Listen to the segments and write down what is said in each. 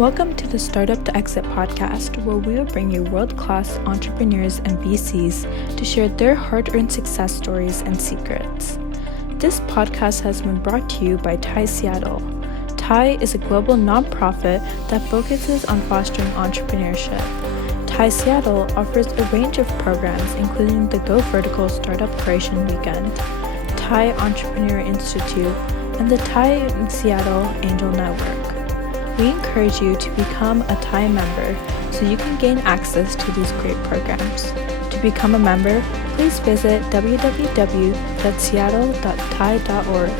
Welcome to the Startup to Exit podcast, where we will bring you world-class entrepreneurs and VCs to share their hard-earned success stories and secrets. This podcast has been brought to you by TIE Seattle. TIE is a global nonprofit that focuses on fostering entrepreneurship. TIE Seattle offers a range of programs, including the Go Vertical Startup Creation Weekend, TIE Entrepreneur Institute, and the TIE Seattle Angel Network. We encourage you to become a TIE member so you can gain access to these great programs. To become a member, please visit www.seattle.tie.org.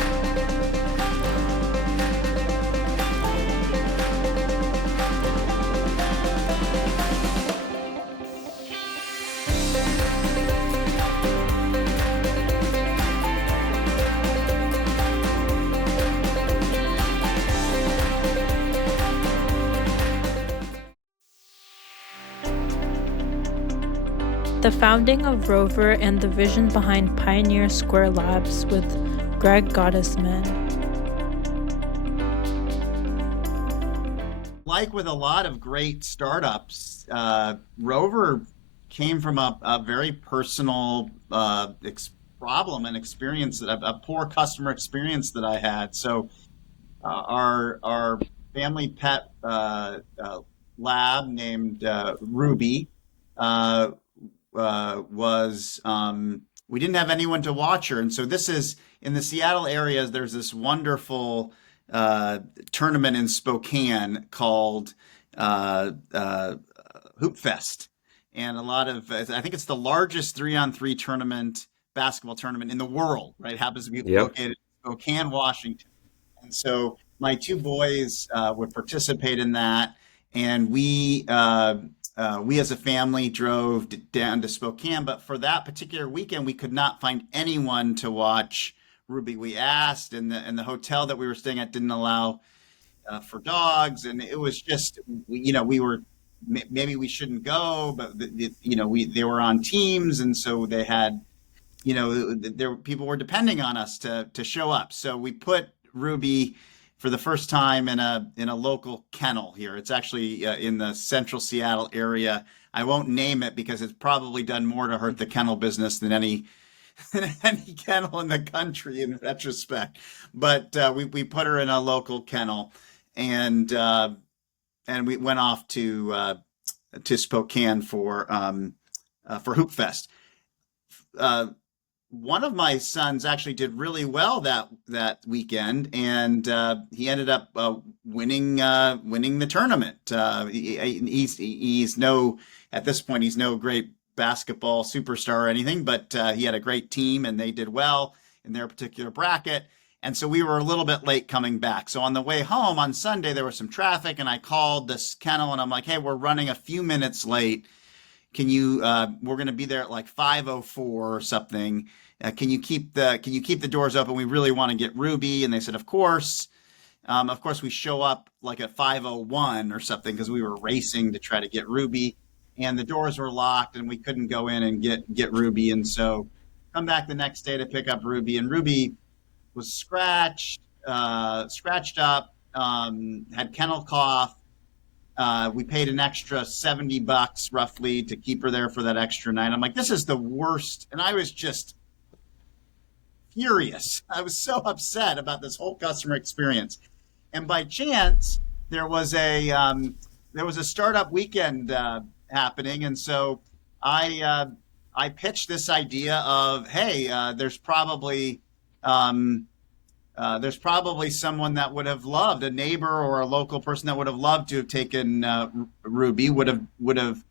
The founding of Rover and the vision behind Pioneer Square Labs with Greg Gottesman. Like with a lot of great startups, Rover came from a very personal problem and experience, a poor customer experience that I had. So our family pet lab named Ruby was we didn't have anyone to watch her, and so this is in the Seattle area. There's this wonderful tournament in Spokane called Hoop Fest, and I think it's the largest 3-on-3 tournament, basketball tournament in the world. Right, it happens to be located in Spokane, Washington, and so my two boys would participate in that, and we as a family drove down to Spokane, but for that particular weekend, we could not find anyone to watch Ruby. We asked, and the hotel that we were staying at didn't allow for dogs, and it was just, we were, maybe we shouldn't go, but they were on teams, and so they had, people were depending on us to show up. So we put Ruby for the first time in a local kennel here. It's actually in the central Seattle area. I won't name it because it's probably done more to hurt the kennel business than any kennel in the country in retrospect. But we put her in a local kennel, and we went off to Spokane for Hoop Fest. One of my sons actually did really well that weekend, and he ended up winning the tournament. At this point he's no great basketball superstar or anything, but he had a great team, and they did well in their particular bracket. And so we were a little bit late coming back. So on the way home on Sunday, there was some traffic, and I called this kennel, and I'm like, "Hey, we're running a few minutes late. Can you, we're going to be there at like 5:04 or something. Can you keep the doors open? We really want to get Ruby." And they said, "Of course." Of course, we show up like at 5:01 or something because we were racing to try to get Ruby, and the doors were locked, and we couldn't go in and get Ruby. And so come back the next day to pick up Ruby, and Ruby was scratched up, had kennel cough. We paid an extra $70 roughly to keep her there for that extra night. I'm like, this is the worst. And I was just furious. I was so upset about this whole customer experience. And by chance, there was a startup weekend happening. And so I pitched this idea of, hey, there's probably someone that would have loved, a neighbor or a local person that would have loved to have taken Ruby, would have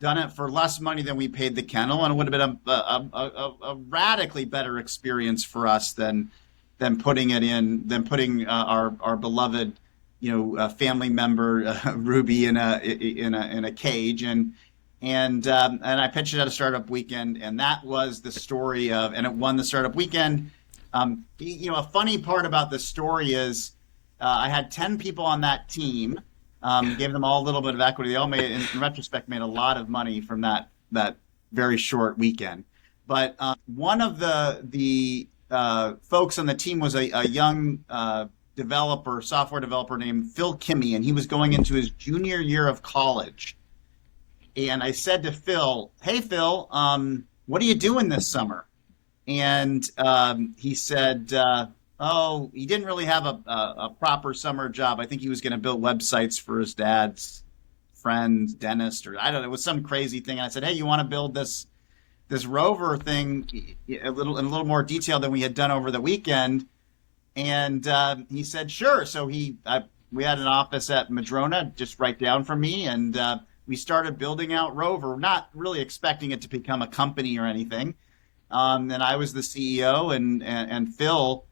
done it for less money than we paid the kennel, and it would have been a radically better experience for us than putting our beloved family member Ruby in a cage. And I pitched it at a startup weekend, and that was the story of, and it won the startup weekend. A funny part about the story is I had 10 people on that team, gave them all a little bit of equity. They all in retrospect, made a lot of money from that very short weekend. But one of the folks on the team was a young software developer named Phil Kimmey, and he was going into his junior year of college. And I said to Phil, "Hey, Phil, what are you doing this summer?" And he said, "Oh, he didn't really have a proper summer job. I think he was going to build websites for his dad's friend, dentist, or I don't know. It was some crazy thing." And I said, "Hey, you want to build this rover thing in a little more detail than we had done over the weekend?" And he said, "Sure." So we had an office at Madrona just right down from me, and we started building out Rover, not really expecting it to become a company or anything. And I was the CEO, and Phil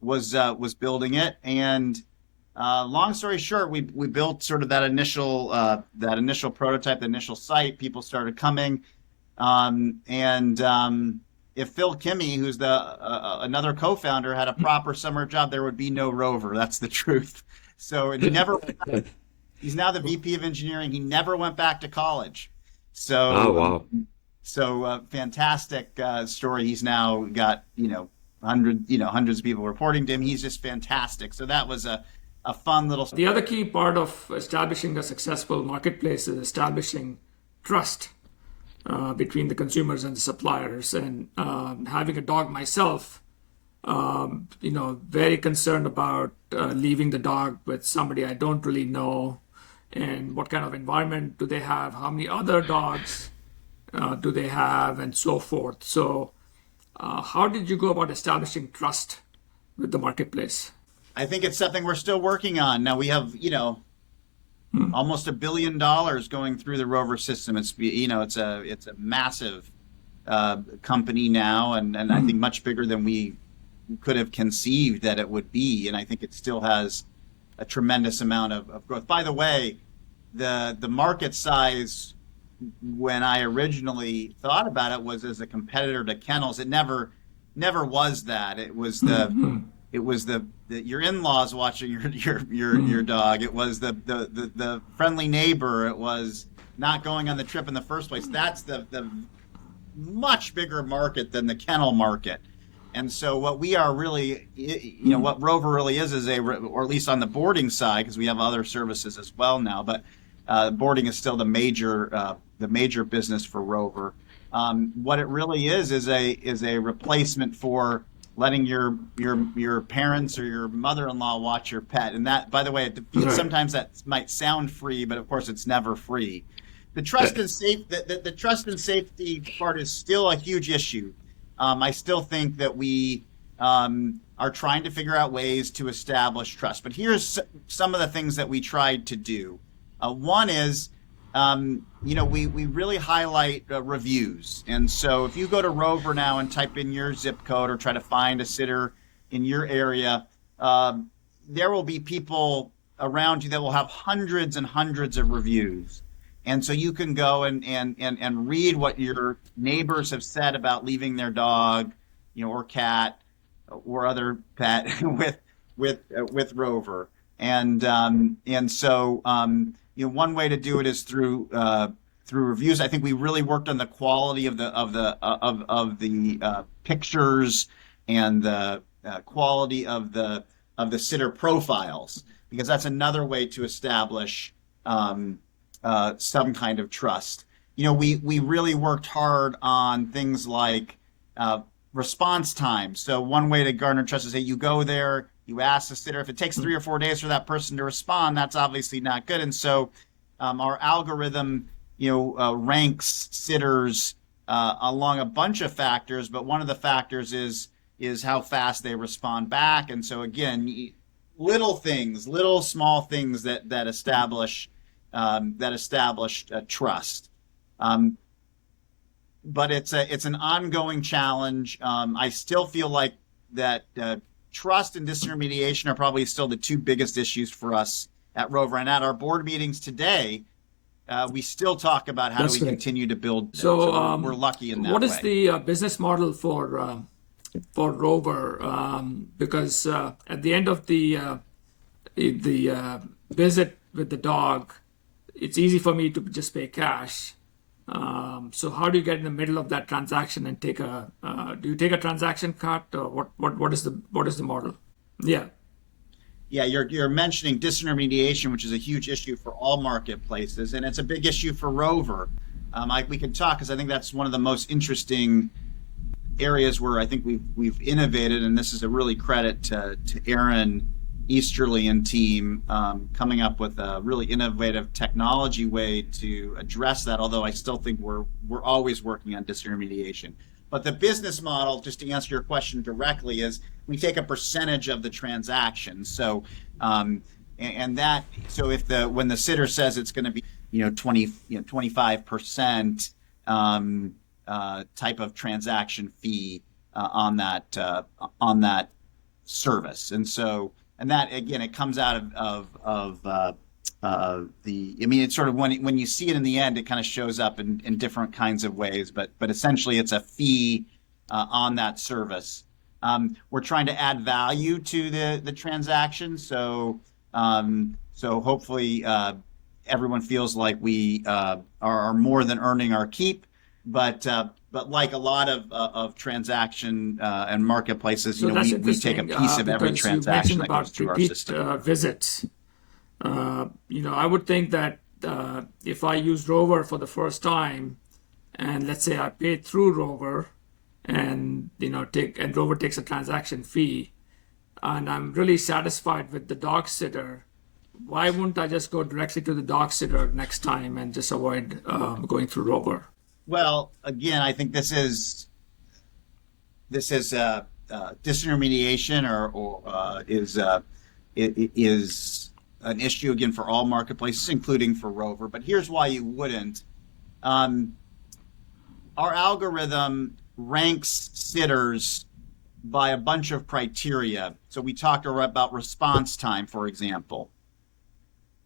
was building it. And long story short, we built sort of that initial prototype, the initial site. People started coming, and if Phil Kimmey, who's another co-founder, had a proper summer job, there would be no Rover. That's the truth. So and he's now the VP of engineering. He never went back to college. Oh, wow. Fantastic story. He's now got hundreds of people reporting to him. He's just fantastic. So that was a fun little. The other key part of establishing a successful marketplace is establishing trust between the consumers and the suppliers. And having a dog myself, very concerned about leaving the dog with somebody I don't really know, and what kind of environment do they have, how many other dogs do they have, and so forth. So how did you go about establishing trust with the marketplace? I think it's something we're still working on. Now we have, almost $1 billion going through the Rover system. It's a massive company now, and I think much bigger than we could have conceived that it would be. And I think it still has a tremendous amount of growth. By the way, the market size when I originally thought about it was as a competitor to kennels. It never was that. It was your in-laws watching your dog. It was the friendly neighbor. It was not going on the trip in the first place. That's the much bigger market than the kennel market. And so what we are really, what Rover really is or at least on the boarding side, because we have other services as well now, but boarding is still the major business for Rover. What it really is a replacement for letting your parents or your mother-in-law watch your pet. And that, by the way, sometimes that might sound free, but of course it's never free. The trust and the trust and safety part is still a huge issue. I still think that we are trying to figure out ways to establish trust. But here's some of the things that we tried to do. One is, we really highlight reviews. And so if you go to Rover now and type in your zip code or try to find a sitter in your area, there will be people around you that will have hundreds and hundreds of reviews. And so you can go and read what your neighbors have said about leaving their dog, or cat or other pet with Rover. And so one way to do it is through reviews. I think we really worked on the quality of the pictures and the quality of the sitter profiles, because that's another way to establish some kind of trust. We really worked hard on things like response time. So one way to garner trust is that you go there, you ask the sitter. If it takes 3 or 4 days for that person to respond, that's obviously not good. And so our algorithm, ranks sitters along a bunch of factors, but one of the factors is how fast they respond back. And so again, little small things that establish trust. But it's an ongoing challenge. I still feel like that trust and disintermediation are probably still the two biggest issues for us at Rover. And at our board meetings today, we still talk about how do we continue to build. So we're lucky in that way. What is the business model for Rover? Because at the end of the visit with the dog, it's easy for me to just pay cash. So how do you get in the middle of that transaction and do you take a transaction cut, or what is the model? Yeah. Yeah, you're mentioning disintermediation, which is a huge issue for all marketplaces, and it's a big issue for Rover. We can talk because I think that's one of the most interesting areas where I think we've innovated, and this is a really credit to Aaron Easterly and team coming up with a really innovative technology way to address that. Although I still think we're always working on disintermediation. But the business model, just to answer your question directly, is we take a percentage of the transaction. So and that so if when the sitter says it's going to be 25% type of transaction fee on that service. And that again, it comes out of it's sort of when you see it in the end, it kind of shows up in different kinds of ways, but essentially it's a fee on that service. We're trying to add value to the transaction, so hopefully everyone feels like we are more than earning our keep. But like a lot of transaction and marketplaces, So that's we take a piece of every because you transaction mentioned that goes about through our repeat system. visits. I would think that if I use Rover for the first time, and let's say I paid through Rover, and Rover takes a transaction fee, and I'm really satisfied with the dog sitter, why wouldn't I just go directly to the dog sitter next time and just avoid going through Rover? Well, again, I think this is disintermediation is an issue again for all marketplaces, including for Rover. But here's why you wouldn't. Our algorithm ranks sitters by a bunch of criteria. So we talked about response time, for example.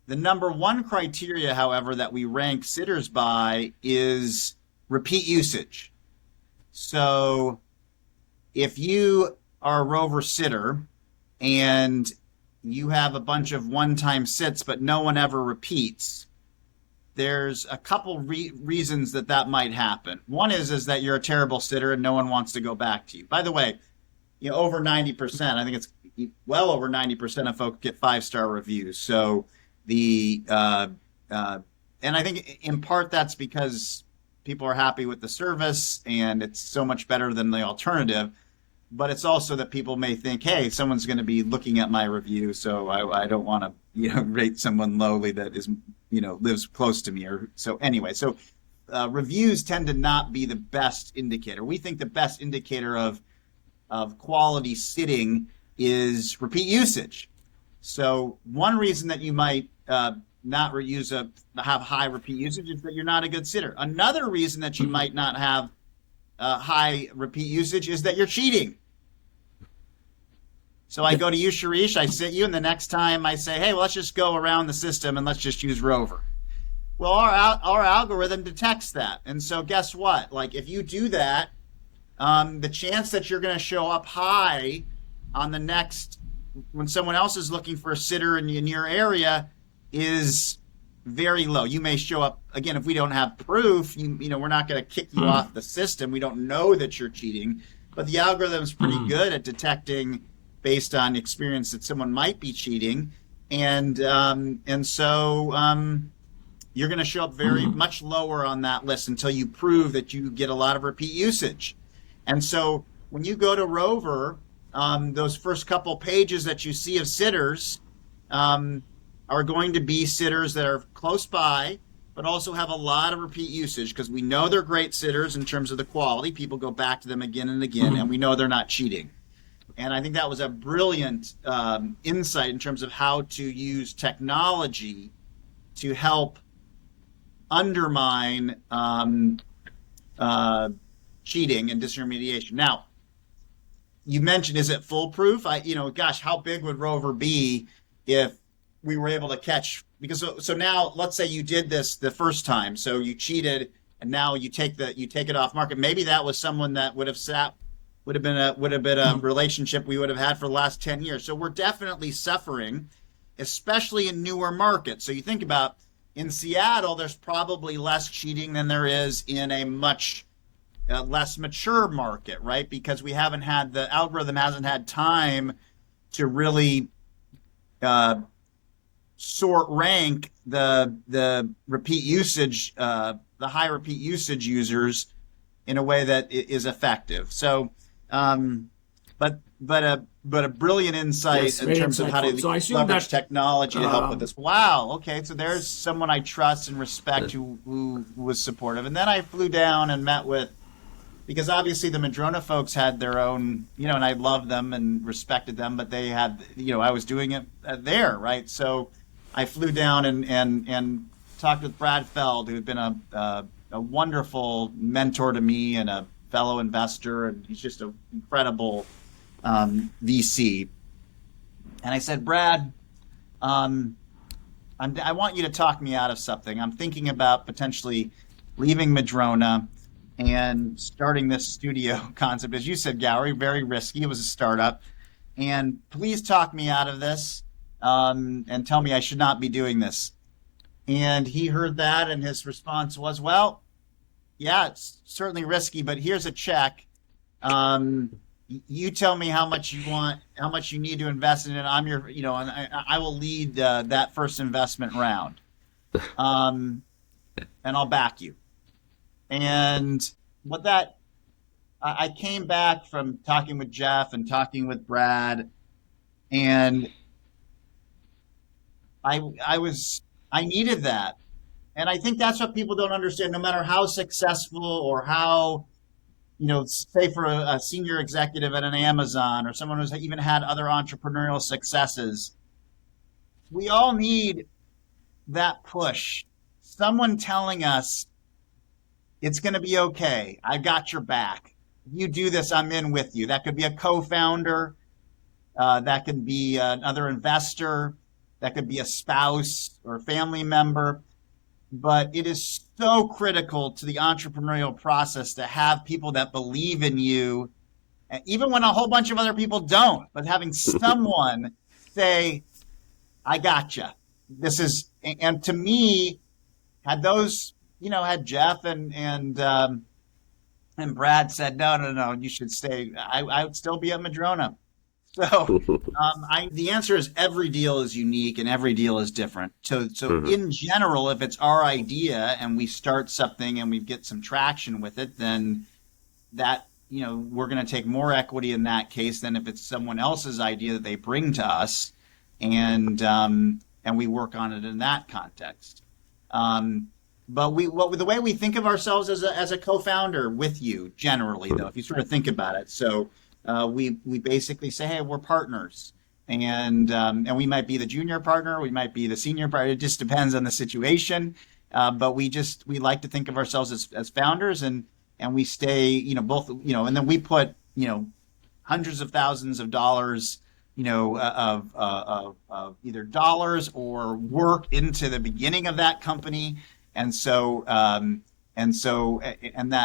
The number one criteria, however, that we rank sitters by is repeat usage. So if you are a Rover sitter and you have a bunch of one-time sits, but no one ever repeats, there's a couple reasons that might happen. One is that you're a terrible sitter and no one wants to go back to you. By the way, over 90%, I think it's well over 90% of folks get 5-star reviews. So and I think in part that's because people are happy with the service and it's so much better than the alternative. But it's also that people may think, hey, someone's going to be looking at my review, so I don't want to rate someone lowly that is lives close to me. Or so anyway, so reviews tend to not be the best indicator. We think the best indicator of quality sitting is repeat usage. So one reason that you might not have high repeat usage is that you're not a good sitter. Another reason that you might not have high repeat usage is that you're cheating. So I go to you, Sharish, I sit you, and the next time I say, hey, well, let's just go around the system and let's just use Rover. Well, our algorithm detects that. And so guess what? Like if you do that, the chance that you're going to show up high on the next, when someone else is looking for a sitter in your area, is very low. You may show up, again, if we don't have proof, we're not going to kick you off the system. We don't know that you're cheating, but the algorithm is pretty good at detecting based on experience that someone might be cheating. And so you're going to show up very much lower on that list until you prove that you get a lot of repeat usage. And so when you go to Rover, those first couple pages that you see of sitters are going to be sitters that are close by, but also have a lot of repeat usage because we know they're great sitters in terms of the quality. People go back to them again and again, and we know they're not cheating. And I think that was a brilliant insight in terms of how to use technology to help undermine cheating and disintermediation. Now, you mentioned, is it foolproof? Gosh, how big would Rover be if we were able to catch? Because so now, let's say you did this the first time, so you cheated, and now you take it off market. Maybe that was someone that would have been a relationship we would have had for the last 10 years. So we're definitely suffering, especially in newer markets. So you think about in Seattle, there's probably less cheating than there is in a much less mature market, right? Because the algorithm hasn't had time to really sort rank the repeat usage, the high repeat usage users in a way that is effective. So, but a brilliant insight Yes, in very terms of how to insightful. So I assume leverage that technology to help with this. Wow. Okay. So there's someone I trust and respect who was supportive. And then I flew down and met with, because obviously the Madrona folks had their own, and I loved them and respected them, but they had, I was doing it there, right? So I flew down and talked with Brad Feld, who had been a wonderful mentor to me and a fellow investor, and he's just an incredible VC. And I said, Brad, I want you to talk me out of something. I'm thinking about potentially leaving Madrona and starting this studio concept. As you said, Gowrie, very risky. It was a startup. And please talk me out of this, and tell me I should not be doing this. And he heard that, and his response was, well, yeah, it's certainly risky, but here's a check. You tell me how much you want, how much you need to invest in it. I'm your, and I will lead that first investment round. And I'll back you. And what that, I came back from talking with Jeff and talking with Brad, and I needed that. And I think that's what people don't understand. No matter how successful or how, say for a senior executive at an Amazon or someone who's even had other entrepreneurial successes, we all need that push. Someone telling us it's going to be okay. I got your back. You do this, I'm in with you. That could be a co-founder. That could be another investor. That could be a spouse or a family member. But it is so critical to the entrepreneurial process to have people that believe in you, even when a whole bunch of other people don't, but having someone say, I gotcha. This is, and to me, had those, had Jeff and Brad said, no, you should stay, I would still be at Madrona. So the answer is every deal is unique and every deal is different. So in general, if it's our idea and we start something and we get some traction with it, then that, we're going to take more equity in that case than if it's someone else's idea that they bring to us, and we work on it in that context. But the way we think of ourselves as a co-founder with you, generally, though, if you sort of think about it, so we basically say, hey, we're partners, and we might be the junior partner, we might be the senior partner. It just depends on the situation. But we like to think of ourselves as founders, and we stay, both, and then we put, hundreds of thousands of dollars, of either dollars or work into the beginning of that company. And that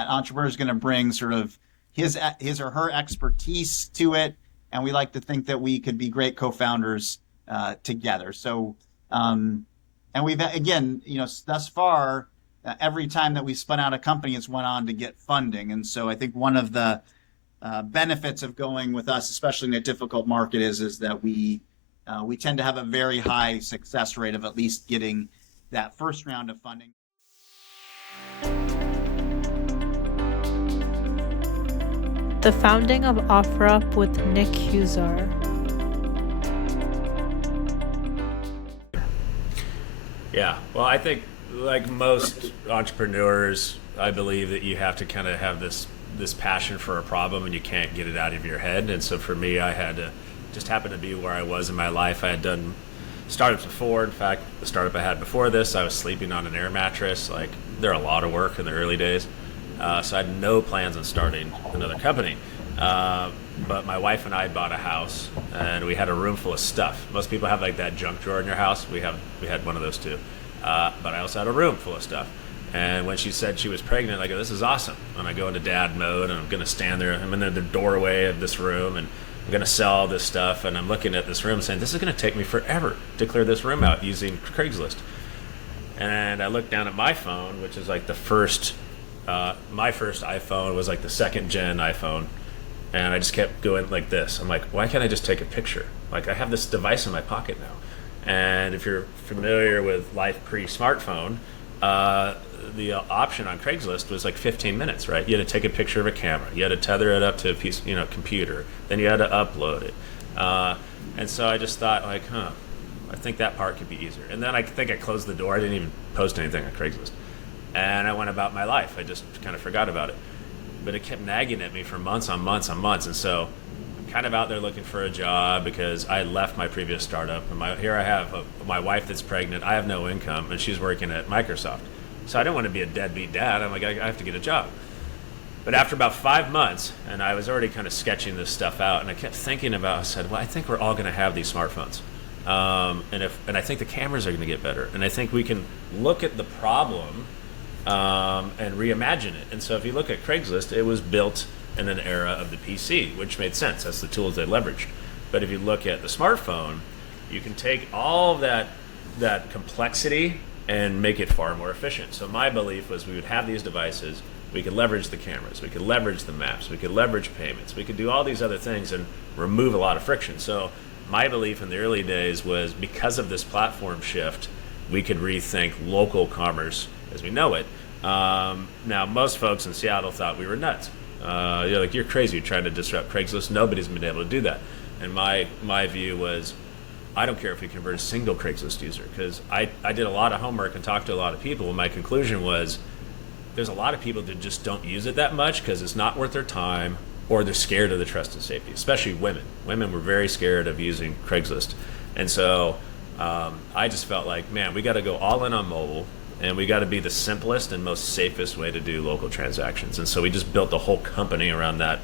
entrepreneur is going to bring sort of his or her expertise to it, and we like to think that we could be great co-founders together. So, and we've again, thus far, every time that we spun out a company, it's went on to get funding, and so I think one of the benefits of going with us, especially in a difficult market, is that we tend to have a very high success rate of at least getting that first round of funding. The founding of OfferUp with Nick Huzar. Yeah, well, I think like most entrepreneurs, I believe that you have to kind of have this passion for a problem and you can't get it out of your head. And so for me, I had to just happen to be where I was in my life. I had done startups before. In fact, the startup I had before this, I was sleeping on an air mattress. Like, they're a lot of work in the early days. So I had no plans on starting another company. But my wife and I bought a house, and we had a room full of stuff. Most people have like that junk drawer in your house. We had one of those too. But I also had a room full of stuff. And when she said she was pregnant, I go, this is awesome. And I go into dad mode, and I'm going to stand there. I'm in the doorway of this room, and I'm going to sell all this stuff. And I'm looking at this room saying, this is going to take me forever to clear this room out using Craigslist. And I looked down at my phone, which is like the first, my first iPhone was like the second gen iPhone. And I just kept going like this. I'm like, why can't I just take a picture? Like, I have this device in my pocket now. And if you're familiar with life pre-smartphone, the option on Craigslist was like 15 minutes, right? You had to take a picture of a camera, you had to tether it up to a piece, computer, then you had to upload it. And so I just thought, like, I think that part could be easier. And then I think I closed the door. I didn't even post anything on Craigslist. And I went about my life. I just kind of forgot about it. But it kept nagging at me for months on months on months. And so I'm kind of out there looking for a job because I left my previous startup. And here I have my wife that's pregnant. I have no income, and she's working at Microsoft. So I didn't want to be a deadbeat dad. I'm like, I have to get a job. But after about 5 months, and I was already kind of sketching this stuff out, and I kept thinking about, I said, well, I think we're all going to have these smartphones. And I think the cameras are going to get better. And I think we can look at the problem and reimagine it. And so if you look at Craigslist, it was built in an era of the PC, which made sense. That's the tools they leveraged. But if you look at the smartphone, you can take all of that complexity and make it far more efficient. So my belief was we would have these devices, we could leverage the cameras, we could leverage the maps, we could leverage payments, we could do all these other things and remove a lot of friction. So my belief in the early days was because of this platform shift, we could rethink local commerce as we know it. Now, most folks in Seattle thought we were nuts. You're crazy, you're trying to disrupt Craigslist. Nobody's been able to do that. And my view was, I don't care if you convert a single Craigslist user, because I did a lot of homework and talked to a lot of people, and my conclusion was there's a lot of people that just don't use it that much because it's not worth their time, or they're scared of the trust and safety, especially women. Women were very scared of using Craigslist. And so I just felt like, man, we got to go all in on mobile, and we got to be the simplest and most safest way to do local transactions. And so we just built the whole company around that,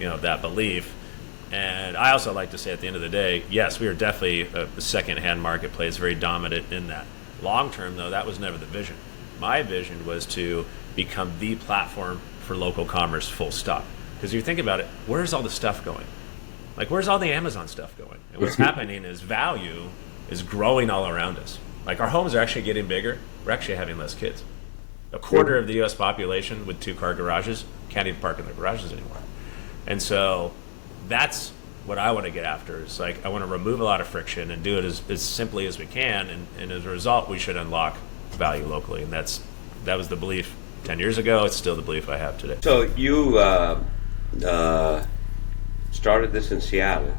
that belief. And I also like to say at the end of the day, yes, we are definitely a second-hand marketplace, very dominant in that. Long term, though, that was never the vision. My vision was to become the platform for local commerce, full stop. Because you think about it, where's all the stuff going? Like, where's all the Amazon stuff going? And what's happening is value is growing all around us. Like, our homes are actually getting bigger. We're actually having less kids. A quarter of the U.S. population with 2-car garages can't even park in their garages anymore. And so that's what I want to get after. Is like, I want to remove a lot of friction and do it as simply as we can. And as a result, we should unlock value locally. And that was the belief 10 years ago. It's still the belief I have today. So you started this in Seattle,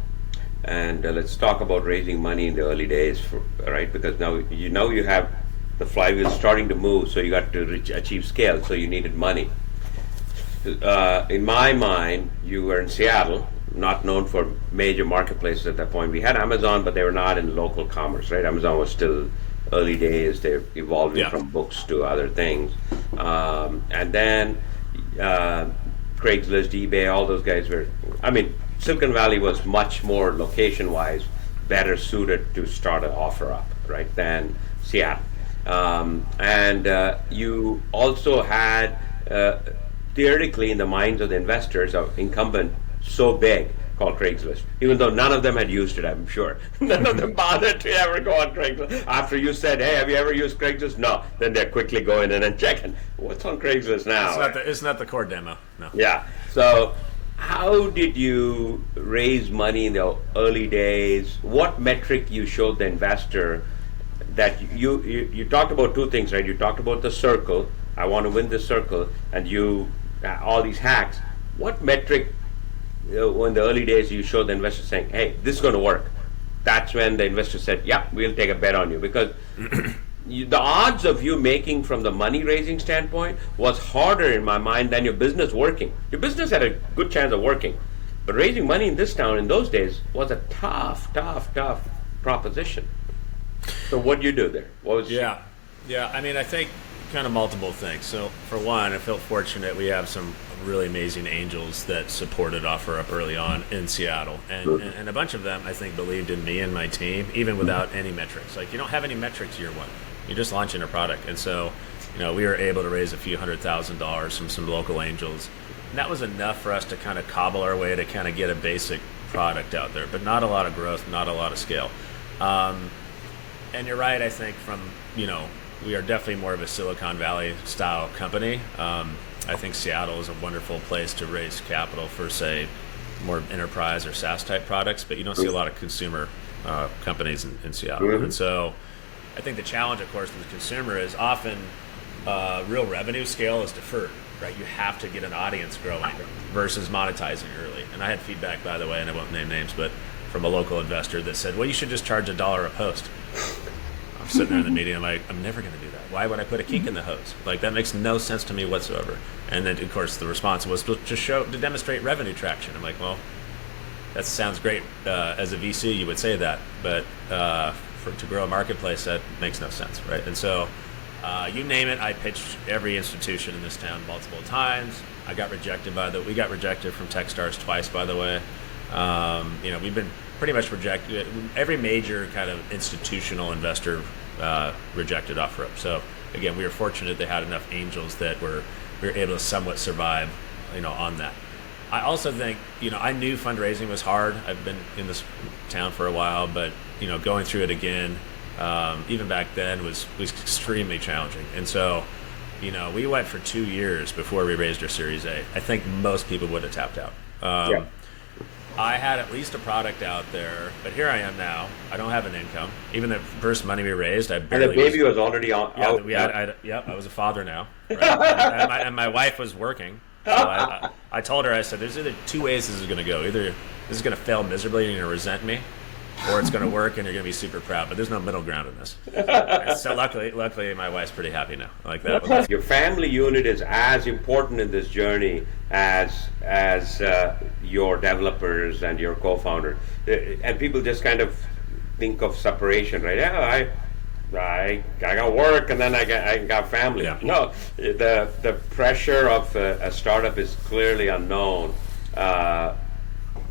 and let's talk about raising money in the early days, right? Because now you have the flywheel starting to move, so you got to achieve scale, so you needed money. In my mind, you were in Seattle, not known for major marketplaces at that point. We had Amazon, but they were not in local commerce, right? Amazon was still early days. They're evolving from books to other things. And then Craigslist, eBay, all those guys were, Silicon Valley was much more location-wise better suited to start an offer up, right, than Seattle. And you also had, theoretically, in the minds of the investors, an incumbent so big called Craigslist, even though none of them had used it, I'm sure. None of them bothered to ever go on Craigslist. After you said, hey, have you ever used Craigslist? No. Then they're quickly going in and checking, what's on Craigslist now? It's not the core demo, no. Yeah. So how did you raise money in the early days? What metric you showed the investor that you talked about two things, right? You talked about the circle, I want to win this circle, and all these hacks. What metric in the early days you showed the investor saying, hey, this is going to work? That's when the investor said, yeah, we'll take a bet on you. Because the odds of you making from the money raising standpoint was harder in my mind than your business working. Your business had a good chance of working. But raising money in this town in those days was a tough proposition. So what did you do there? I think kind of multiple things. So for one, I feel fortunate we have some really amazing angels that supported OfferUp early on in Seattle, and a bunch of them I think believed in me and my team even without any metrics. Like, you don't have any metrics year one, you're just launching a product. And so we were able to raise a few $100,000 from some local angels, and that was enough for us to kind of cobble our way to kind of get a basic product out there, but not a lot of growth, not a lot of scale. And you're right, I think we are definitely more of a Silicon Valley style company. I think Seattle is a wonderful place to raise capital for, say, more enterprise or SaaS type products, but you don't see a lot of consumer companies in Seattle. And so I think the challenge, of course, with the consumer is often real revenue scale is deferred, right? You have to get an audience growing versus monetizing early. And I had feedback, by the way, and I won't name names, but from a local investor that said, well, you should just charge $1 a post. I'm sitting there in the meeting, I'm like, I'm never going to do that. Why would I put a kink in the hose? Like, that makes no sense to me whatsoever. And then, of course, the response was to demonstrate revenue traction. I'm like, well, that sounds great. As a VC, you would say that, but to grow a marketplace, that makes no sense, right? And so, you name it, I pitched every institution in this town multiple times. We got rejected from Techstars twice, by the way. We've been pretty much rejected. Every major kind of institutional investor rejected off rope. So again, we were fortunate they had enough angels that we were able to somewhat survive, on that. I also think, I knew fundraising was hard. I've been in this town for a while, but going through it again, even back then was extremely challenging. And so, we went for 2 years before we raised our Series A. I think most people would have tapped out. I had at least a product out there, but here I am now. I don't have an income. Even the first money we raised, I barely. And the baby was already out. I was a father now, right? and my wife was working. So I told her, I said, there's either two ways this is going to go. Either this is going to fail miserably and you're going to resent me, or it's going to work and you're going to be super proud. But there's no middle ground in this. And so luckily, my wife's pretty happy now. Like that. Your family unit is as important in this journey as your developers and your co-founder. And people just kind of think of separation, right? Yeah, I got work and then I got family. Yeah. No, the pressure of a startup is clearly unknown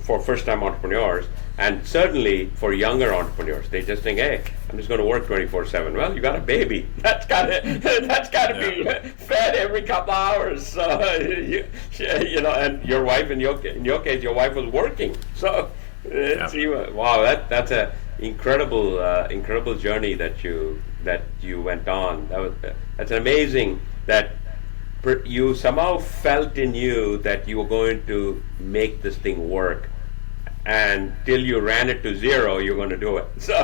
for first-time entrepreneurs, and certainly for younger entrepreneurs. They just think, hey, I'm just going to work 24/7. Well, you got a baby. That's got to be fed every couple hours. So and your wife, in your case, your wife was working. So wow, that's a incredible journey that you went on. That's amazing that you somehow felt in you that you were going to make this thing work, and till you ran it to zero, you're going to do it. So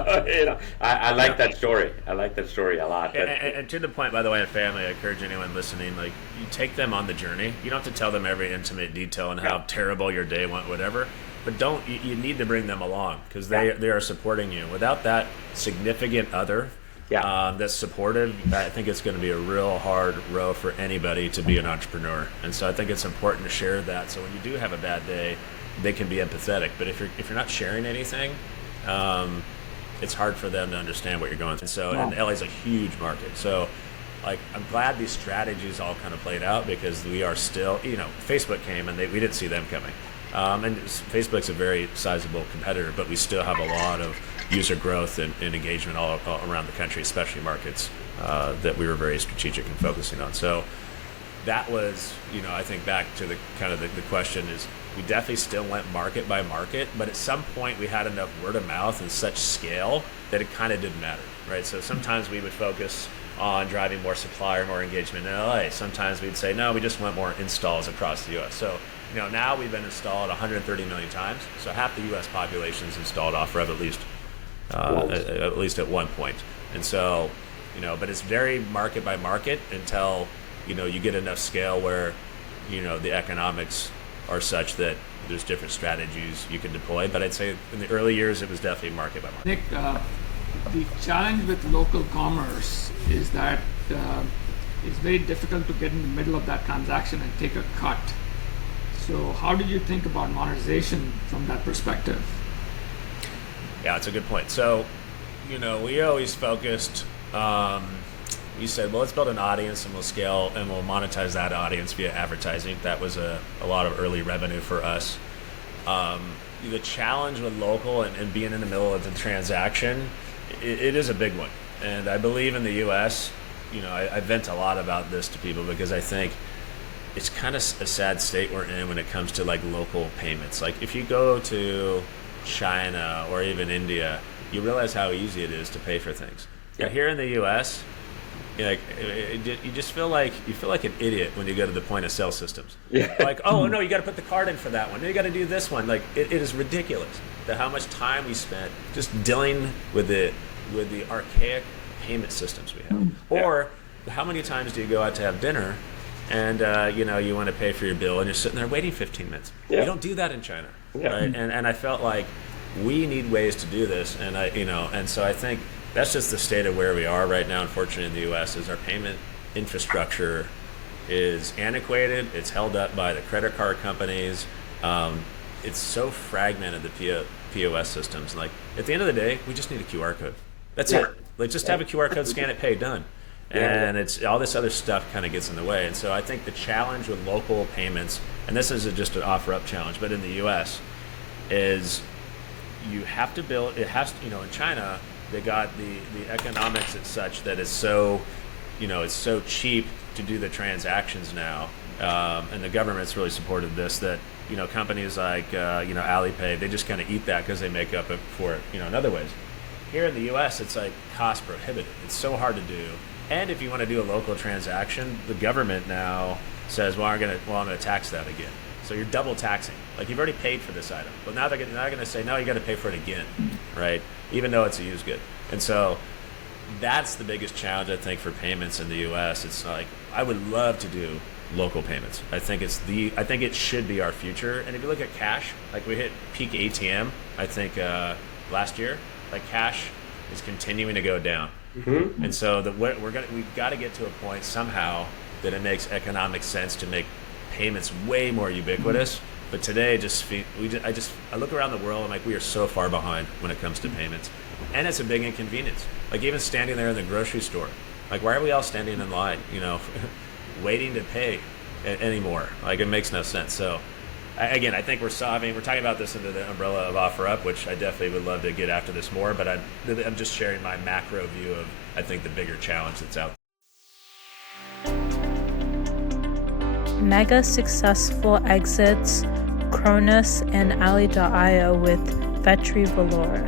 I like that story. I like that story a lot. And to the point, by the way, in family, I encourage anyone listening, like, you take them on the journey. You don't have to tell them every intimate detail and how terrible your day went, whatever. But you need to bring them along, because they are supporting you. Without that significant other that's supportive, I think it's going to be a real hard row for anybody to be an entrepreneur. And so I think it's important to share that. So when you do have a bad day, they can be empathetic. But if you're not sharing anything, it's hard for them to understand what you're going through. So and LA's a huge market. So like, I'm glad these strategies all kind of played out, because we are still, Facebook came and we didn't see them coming. And Facebook's a very sizable competitor, but we still have a lot of user growth and engagement all around the country, especially markets that we were very strategic in focusing on. So that was, I think back to the kind of the question is, we definitely still went market by market, but at some point we had enough word of mouth and such scale that it kind of didn't matter, right? So sometimes we would focus on driving more supplier, more engagement in LA. Sometimes we'd say, no, we just want more installs across the US. So now we've been installed 130 million times, so half the U.S. population is installed off-rev at least at one point. And so, but it's very market by market until, you get enough scale where, the economics are such that there's different strategies you can deploy. But I'd say in the early years, it was definitely market by market. Nick, the challenge with local commerce is that it's very difficult to get in the middle of that transaction and take a cut. So how did you think about monetization from that perspective? Yeah, it's a good point. So, we always focused, we said, well, let's build an audience and we'll scale and we'll monetize that audience via advertising. That was a lot of early revenue for us. The challenge with local and being in the middle of the transaction, it is a big one. And I believe in the US, I vent a lot about this to people, because I think it's kind of a sad state we're in when it comes to like local payments. Like, if you go to China or even India, you realize how easy it is to pay for things. Yeah. Here in the US, you just feel like an idiot when you go to the point of sale systems. Yeah. Like, oh no, you got to put the card in for that one. No, you got to do this one. Like, it is ridiculous how much time we spent just dealing with the archaic payment systems we have. Or how many times do you go out to have dinner, and you want to pay for your bill, and you're sitting there waiting 15 minutes. Yeah. You don't do that in China, Yeah. right? And I felt like we need ways to do this, and so I think that's just the state of where we are right now. Unfortunately, in the U.S., is our payment infrastructure is antiquated. It's held up by the credit card companies. It's so fragmented, the POS systems. Like, at the end of the day, we just need a QR code. That's it. Like, just have a QR code, scan it, pay, done. And it's all this other stuff kind of gets in the way. And so I think the challenge with local payments, and this isn't just an offer-up challenge, but in the U.S., is you have to build. It has to, in China, they got the economics as such that it's so, it's so cheap to do the transactions now, and the government's really supported this. That companies like Alipay, they just kind of eat that because they make up for it, in other ways. Here in the U.S., it's like cost prohibitive. It's so hard to do. And if you want to do a local transaction, the government now says, well, I'm going to tax that again. So you're double taxing. Like, you've already paid for this item, but now they're going to say, no, you got to pay for it again, right? Even though it's a used good. And so that's the biggest challenge, I think, for payments in the U.S. It's like, I would love to do local payments. I think it should be our future. And if you look at cash, like, we hit peak ATM, I think last year. Like, cash is continuing to go down. Mm-hmm. And so we've got to get to a point somehow that it makes economic sense to make payments way more ubiquitous. But today, I look around the world, I'm like, we are so far behind when it comes to payments, and it's a big inconvenience. Like, even standing there in the grocery store, like, why are we all standing in line, waiting to pay anymore? Like, it makes no sense. So, again, I think we're talking about this under the umbrella of OfferUp, which I definitely would love to get after this more. But I'm just sharing my macro view of, I think, the bigger challenge that's out there. Mega successful exits, Cronus and Ali.io with Vetri Valor.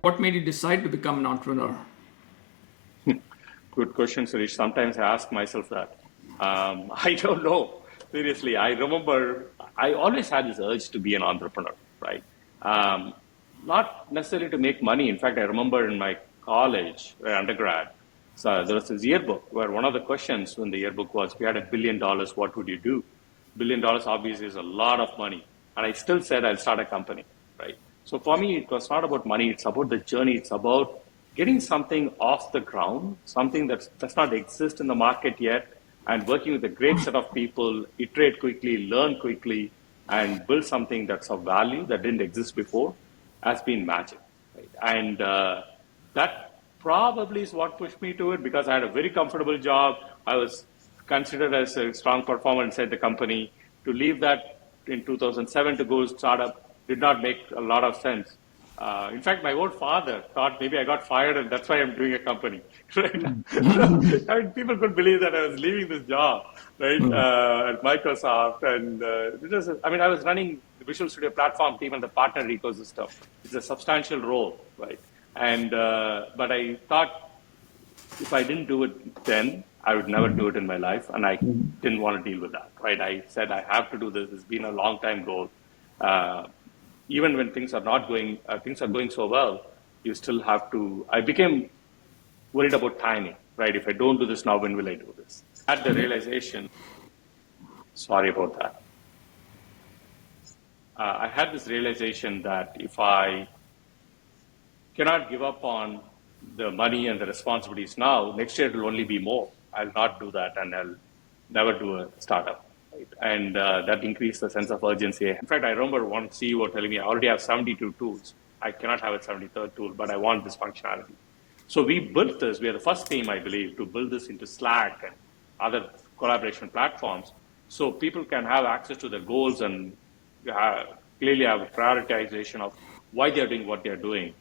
What made you decide to become an entrepreneur? Good question, Suresh. Sometimes I ask myself that. I don't know. Seriously, I remember I always had this urge to be an entrepreneur, right? Not necessarily to make money. In fact, I remember in my college, undergrad, so there was this yearbook where one of the questions in the yearbook was, if you had $1 billion, what would you do? $1 billion obviously is a lot of money. And I still said I'll start a company, right? So for me, it was not about money. It's about the journey. It's about getting something off the ground, something that does not exist in the market yet, and working with a great set of people, iterate quickly, learn quickly, and build something that's of value that didn't exist before has been magic. Right? And that probably is what pushed me to it, because I had a very comfortable job. I was considered as a strong performer inside the company. To leave that in 2007 to go startup did not make a lot of sense. In fact, my own father thought maybe I got fired and that's why I'm doing a company. Right? I mean, people couldn't believe that I was leaving this job, right, at Microsoft. And I was running the Visual Studio Platform team and the partner ecosystem. It's a substantial role, right? And but I thought if I didn't do it then, I would never do it in my life, and I didn't want to deal with that, right? I said I have to do this. It's been a long time goal. Even when things are not going, things are going so well, you still have to. I became worried about timing, right? If I don't do this now, when will I do this? At the realization, sorry about that. I had this realization that if I cannot give up on the money and the responsibilities now, next year it will only be more. I'll not do that, and I'll never do a startup. Right? And that increased the sense of urgency. In fact, I remember one CEO telling me, I already have 72 tools. I cannot have a 73rd tool, but I want this functionality. So we built this. We are the first team, I believe, to build this into Slack and other collaboration platforms, so people can have access to their goals and clearly have a prioritization of why they're doing what they're doing,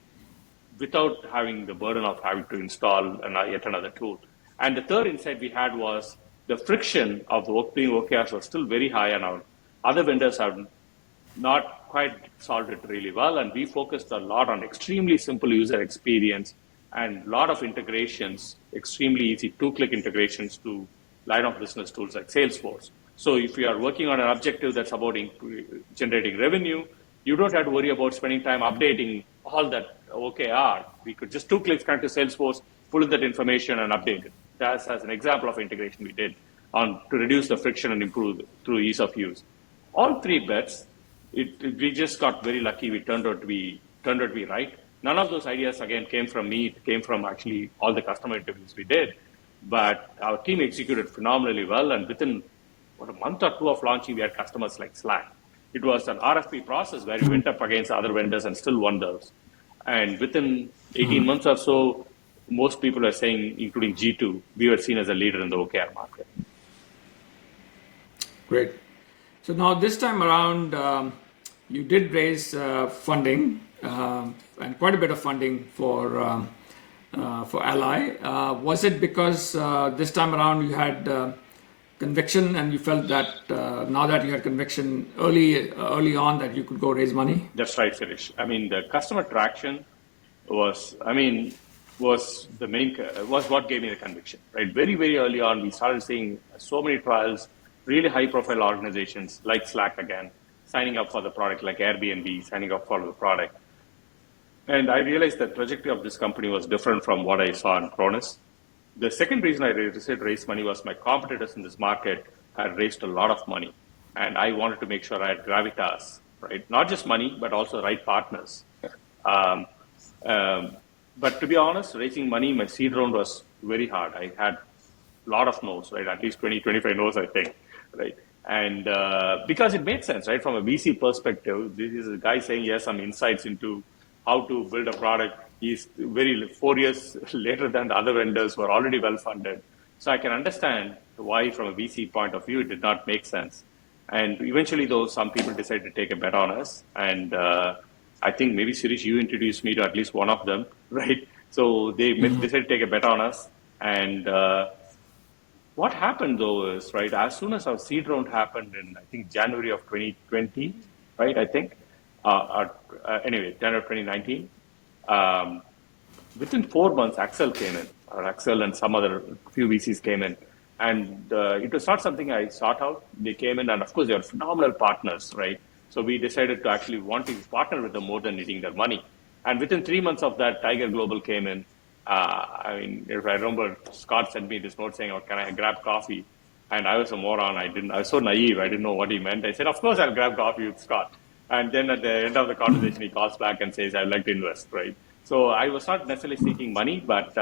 without having the burden of having to install yet another tool. And the third insight we had was the friction of the doing OKRs was still very high, and our other vendors have not quite solved it really well. And we focused a lot on extremely simple user experience and a lot of integrations, extremely easy two-click integrations to line of business tools like Salesforce. So if you are working on an objective that's about generating revenue, you don't have to worry about spending time updating all that OKR. We could just two clicks connect to Salesforce, pull in that information and update it. That's as an example of integration we did on to reduce the friction and improve through ease of use. All three bets, we just got very lucky. We turned out to be right. None of those ideas again came from me. It came from actually all the customer interviews we did. But our team executed phenomenally well, and within a month or two of launching, we had customers like Slack. It was an RFP process where we went up against other vendors and still won those. And within 18 months or so, most people are saying, including G2, we were seen as a leader in the OKR market. Great. So now this time around, you did raise funding and quite a bit of funding for Ally. Was it because this time around you had conviction and you felt that now that you had conviction early on that you could go raise money? That's right, Sirish. I mean, the customer traction was what gave me the conviction, right? Very, very early on, we started seeing so many trials, really high-profile organizations like Slack again, signing up for the product, like Airbnb, signing up for the product. And I realized the trajectory of this company was different from what I saw in Cronus. The second reason I said raise money was my competitors in this market had raised a lot of money. And I wanted to make sure I had gravitas, right? Not just money, but also right partners. But to be honest, raising money, my seed round was very hard. I had a lot of no's, right? At least 20, 25 no's, I think, right? And because it made sense, right? From a VC perspective, this is a guy saying, yes, some insights into how to build a product. He's 4 years later than the other vendors who are already well funded. So I can understand why, from a VC point of view, it did not make sense. And eventually, though, some people decided to take a bet on us. And I think maybe, Sirish, you introduced me to at least one of them, right? So they decided to take a bet on us. And what happened, though, is, right, as soon as our seed round happened in, I think, January of 2020, right, I think, anyway, January of 2019, within 4 months, Axel came in, or Axel and some other few VCs came in. And it was not something I sought out. They came in, and of course, they are phenomenal partners, right? So we decided to actually want to partner with them more than needing their money. And within 3 months of that, Tiger Global came in. I mean, if I remember, Scott sent me this note saying, oh, can I grab coffee? And I was a moron. I was so naive. I didn't know what he meant. I said, of course, I'll grab coffee with Scott. And then at the end of the conversation, he calls back and says, I'd like to invest, right? So I was not necessarily seeking money, but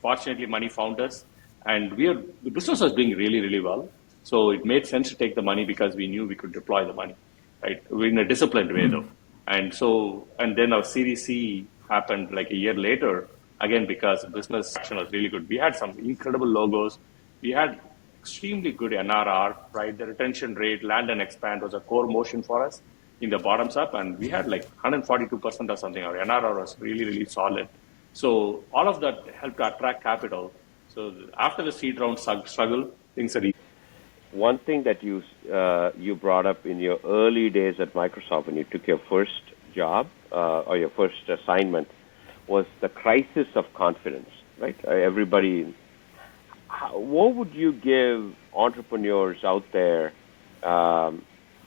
fortunately, money found us. And the business was doing really, really well. So it made sense to take the money because we knew we could deploy the money, right? In a disciplined way, though. And then our Series C happened like a year later, again, because the business action was really good. We had some incredible logos. We had extremely good NRR, right? The retention rate, land and expand was a core motion for us in the bottoms up. And we had like 142% or something. Our NRR was really, really solid. So all of that helped to attract capital. So after the seed round struggle, things are easy. One thing that you brought up in your early days at Microsoft when you took your first job or your first assignment was the crisis of confidence, right? Everybody, what would you give entrepreneurs out there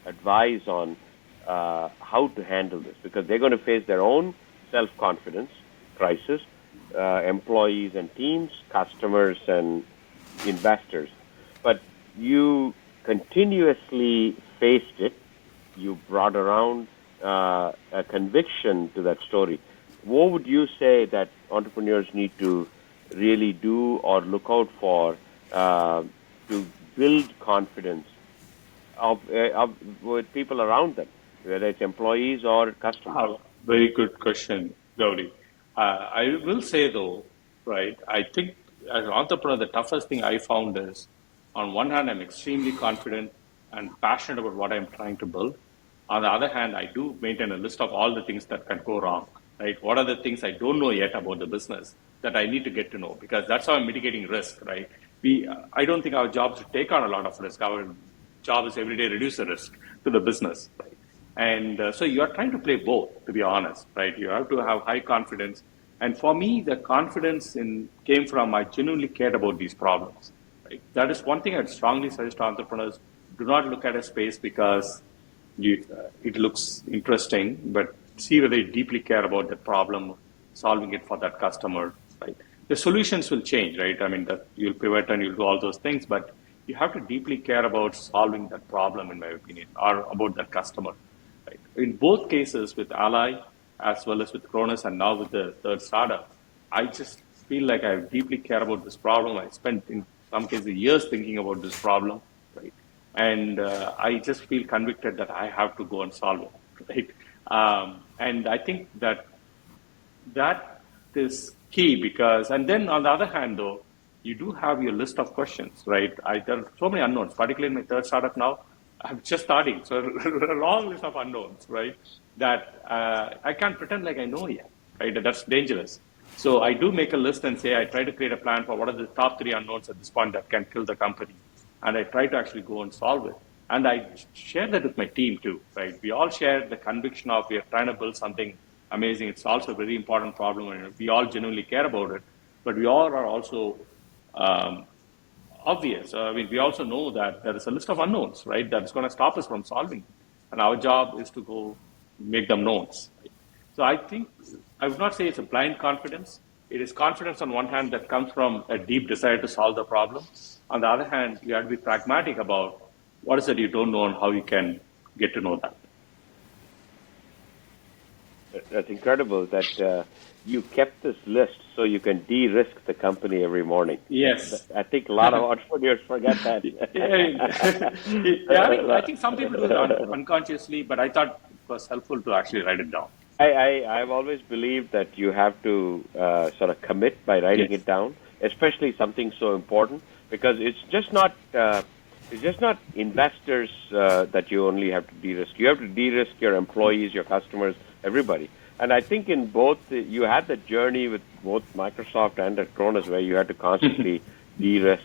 advice on how to handle this? Because they're going to face their own self-confidence crisis, employees and teams, customers and investors. But you continuously faced it. You brought around a conviction to that story. What would you say that entrepreneurs need to really do or look out for to build confidence with people around them, whether it's employees or customers? Very good question, Gauri. I will say, though, right, I think as an entrepreneur, the toughest thing I found is, on one hand, I'm extremely confident and passionate about what I'm trying to build. On the other hand, I do maintain a list of all the things that can go wrong, right? What are the things I don't know yet about the business that I need to get to know? Because that's how I'm mitigating risk, right? I don't think our job is to take on a lot of risk. Our job is every day reduce the risk to the business, right? And so you are trying to play both, to be honest, right? You have to have high confidence. And for me, the confidence came from I genuinely cared about these problems. Right? That is one thing I'd strongly suggest to entrepreneurs. Do not look at a space because it looks interesting, but see whether you deeply care about the problem, solving it for that customer. Right? The solutions will change, right? I mean, that you'll pivot and you'll do all those things, but you have to deeply care about solving that problem, in my opinion, or about that customer. Right? In both cases, with Ally as well as with Cronus, and now with the third startup, I just feel like I deeply care about this problem. I spent in some cases years thinking about this problem, right? And I just feel convicted that I have to go and solve it, right? And I think that is key because, and then on the other hand, though, you do have your list of questions, right? There are so many unknowns, particularly in my third startup now. I'm just starting, so a long list of unknowns, right? That I can't pretend like I know yet, right? That's dangerous. So I do make a list and say I try to create a plan for what are the top 3 unknowns at this point that can kill the company, and I try to actually go and solve it. And I share that with my team too, right? We all share the conviction of we are trying to build something amazing. It's also a very important problem, and we all genuinely care about it. But we all are also obvious. I mean, we also know that there is a list of unknowns, right? That's going to stop us from solving it. And our job is to go make them knowns. Right? So I think I would not say it's a blind confidence. It is confidence on one hand that comes from a deep desire to solve the problem. On the other hand, you have to be pragmatic about what is it you don't know and how you can get to know that. That's incredible that you kept this list so you can de-risk the company every morning. Yes. I think a lot of entrepreneurs forget that. I think some people do it unconsciously, but I thought it was helpful to actually write it down. I've always believed that you have to sort of commit by writing it down, especially something so important, because it's just not investors that you only have to de-risk. You have to de-risk your employees, your customers, everybody. And I think in both, you had the journey with both Microsoft and at Cronus where you had to constantly de-risk.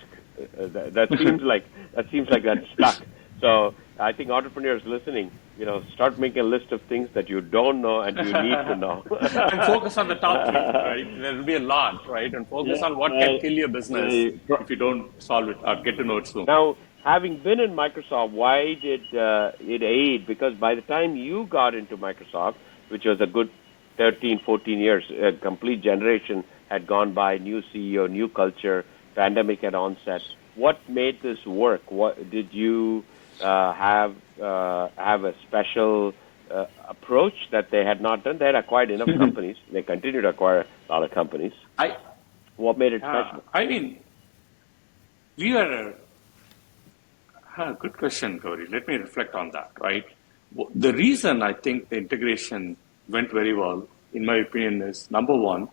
That seems like that's stuck. So I think entrepreneurs listening, start making a list of things that you don't know and you need to know. And focus on the top 3, right? There will be a lot, right? And focus on what can kill your business if you don't solve it or get to know it soon. Now, having been in Microsoft, why did it aid? Because by the time you got into Microsoft, which was a good 13, 14 years, a complete generation had gone by, new CEO, new culture, pandemic had onset. What made this work? What did you have a special approach that they had not done? They had acquired enough companies. They continue to acquire a lot of companies. What made it special? I mean, we were good question, Gauri. Let me reflect on that, right? The reason I think the integration went very well, in my opinion, is number one,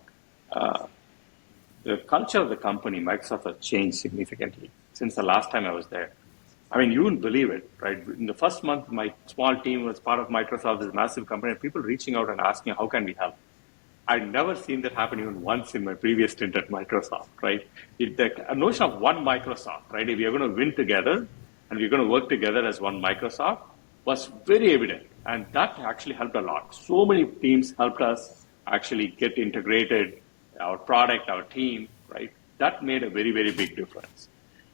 the culture of the company, Microsoft, has changed significantly since the last time I was there. I mean, you wouldn't believe it, right? In the first month, my small team was part of Microsoft, this massive company, and people reaching out and asking, how can we help? I'd never seen that happen even once in my previous stint at Microsoft, right? The notion of one Microsoft, right? If we are going to win together and we're going to work together as one Microsoft was very evident. And that actually helped a lot. So many teams helped us actually get integrated, our product, our team, right? That made a very, very big difference.